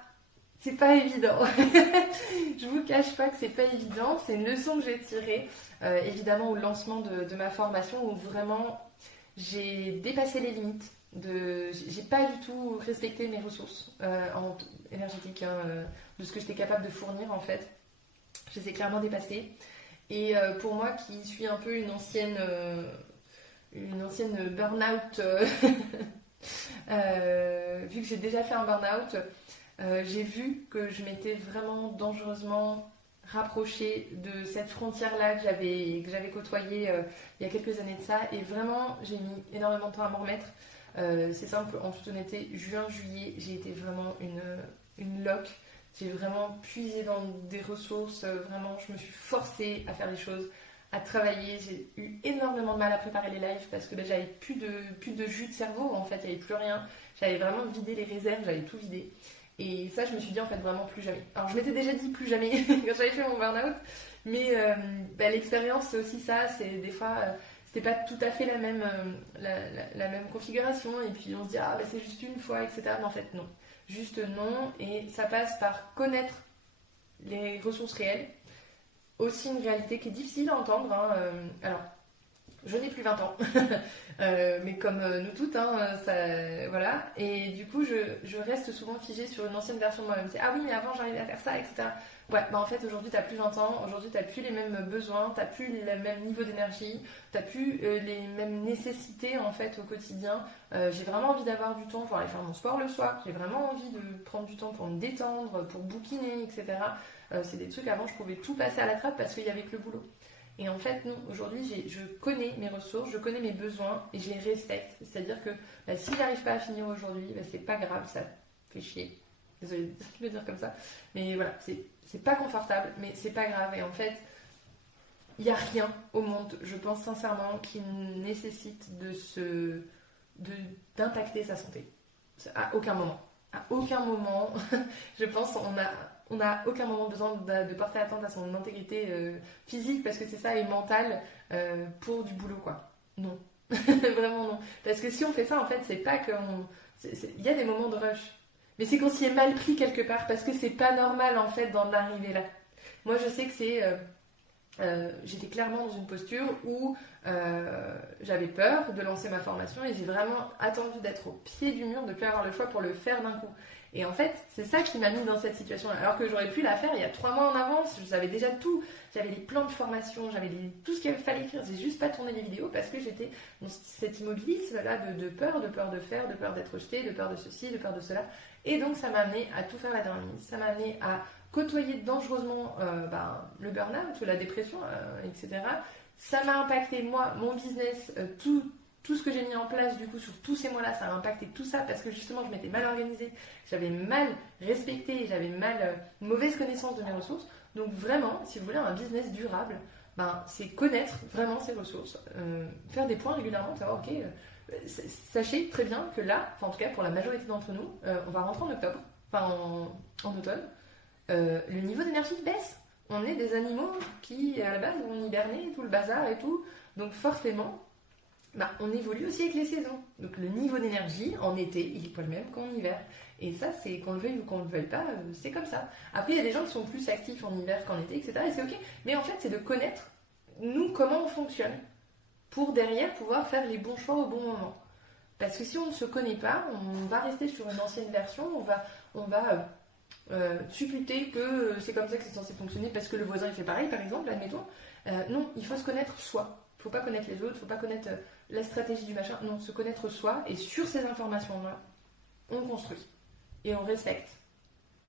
c'est pas évident. Je vous cache pas que c'est pas évident. C'est une leçon que j'ai tirée, évidemment, au lancement de ma formation, où vraiment j'ai dépassé les limites. J'ai pas du tout respecté mes ressources énergétiques, de ce que j'étais capable de fournir en fait. Je les ai clairement dépassées. Et pour moi qui suis un peu une ancienne burn-out, vu que j'ai déjà fait un burn-out, j'ai vu que je m'étais vraiment dangereusement rapprochée de cette frontière-là que j'avais côtoyée il y a quelques années de ça. Et vraiment, j'ai mis énormément de temps à m'en remettre. C'est simple, en toute honnêteté, juin-juillet, j'ai été vraiment une loque. J'ai vraiment puisé dans des ressources, vraiment, je me suis forcée à faire les choses, à travailler. J'ai eu énormément de mal à préparer les lives parce que j'avais plus de jus de cerveau en fait, il n'y avait plus rien. J'avais vraiment vidé les réserves, j'avais tout vidé. Et ça, je me suis dit en fait vraiment plus jamais. Alors je m'étais déjà dit plus jamais quand j'avais fait mon burn-out, mais l'expérience c'est aussi ça, c'est des fois c'était pas tout à fait la même, la même configuration et puis on se dit c'est juste une fois, etc. Mais en fait non, juste non, et ça passe par connaître les ressources réelles, aussi une réalité qui est difficile à entendre. Alors, je n'ai plus 20 ans, mais comme nous toutes, voilà. Et du coup, je reste souvent figée sur une ancienne version de moi-même. C'est oui, mais avant j'arrivais à faire ça, etc. Ouais, en fait, aujourd'hui, t'as plus 20 ans, aujourd'hui, t'as plus les mêmes besoins, t'as plus le même niveau d'énergie, t'as plus les mêmes nécessités en fait au quotidien. J'ai vraiment envie d'avoir du temps pour aller faire mon sport le soir, j'ai vraiment envie de prendre du temps pour me détendre, pour bouquiner, etc. C'est des trucs avant, je pouvais tout passer à la trappe parce qu'il y avait que le boulot. Et en fait, non, aujourd'hui, je connais mes ressources, je connais mes besoins et je les respecte. C'est-à-dire que si j'arrive pas à finir aujourd'hui, c'est pas grave, ça fait chier. Désolée de le dire comme ça. Mais voilà, c'est pas confortable, mais c'est pas grave. Et en fait, il n'y a rien au monde, je pense sincèrement, qui nécessite d'impacter sa santé. À aucun moment. À aucun moment, je pense, on n'a aucun moment besoin de porter atteinte à son intégrité physique, parce que c'est ça, et mentale, pour du boulot, quoi. Non. Vraiment non. Parce que si on fait ça, en fait, c'est pas qu'on... Il y a des moments de rush. Mais c'est qu'on s'y est mal pris quelque part, parce que c'est pas normal, en fait, d'en arriver là. Moi, je sais que c'est... j'étais clairement dans une posture où j'avais peur de lancer ma formation et j'ai vraiment attendu d'être au pied du mur, de ne plus avoir le choix pour le faire d'un coup. Et en fait, c'est ça qui m'a mis dans cette situation-là. Alors que j'aurais pu la faire il y a 3 mois en avance, je savais déjà tout. J'avais les plans de formation, j'avais tout ce qu'il fallait écrire. J'ai juste pas tourné les vidéos parce que j'étais dans cet immobilisme-là de peur de faire, de peur d'être rejetée, de peur de ceci, de peur de cela. Et donc ça m'a amené à tout faire la dernière minute. Ça m'a amené à côtoyer dangereusement le burn-out ou la dépression, etc. Ça m'a impacté moi, mon business, tout ce que j'ai mis en place du coup sur tous ces mois-là, ça a impacté tout ça parce que justement je m'étais mal organisée, j'avais mal respecté, j'avais une mauvaise connaissance de mes ressources. Donc vraiment, si vous voulez un business durable, c'est connaître vraiment ses ressources, faire des points régulièrement, savoir ok, sachez très bien que là, en tout cas pour la majorité d'entre nous, on va rentrer en octobre, en automne. Le niveau d'énergie baisse. On est des animaux qui, à la base, vont hiberner, tout le bazar et tout. Donc forcément, on évolue aussi avec les saisons. Donc le niveau d'énergie, en été, il n'est pas le même qu'en hiver. Et ça, c'est qu'on le veuille ou qu'on ne le veuille pas, c'est comme ça. Après, il y a des gens qui sont plus actifs en hiver qu'en été, etc. Et c'est ok. Mais en fait, c'est de connaître, nous, comment on fonctionne. Pour derrière pouvoir faire les bons choix au bon moment. Parce que si on ne se connaît pas, on va rester sur une ancienne version, on va supputer que c'est comme ça que c'est censé fonctionner parce que le voisin il fait pareil par exemple, admettons. Non, il faut se connaître soi. Il ne faut pas connaître les autres, il ne faut pas connaître la stratégie du machin. Non, se connaître soi, et sur ces informations-là, on construit et on respecte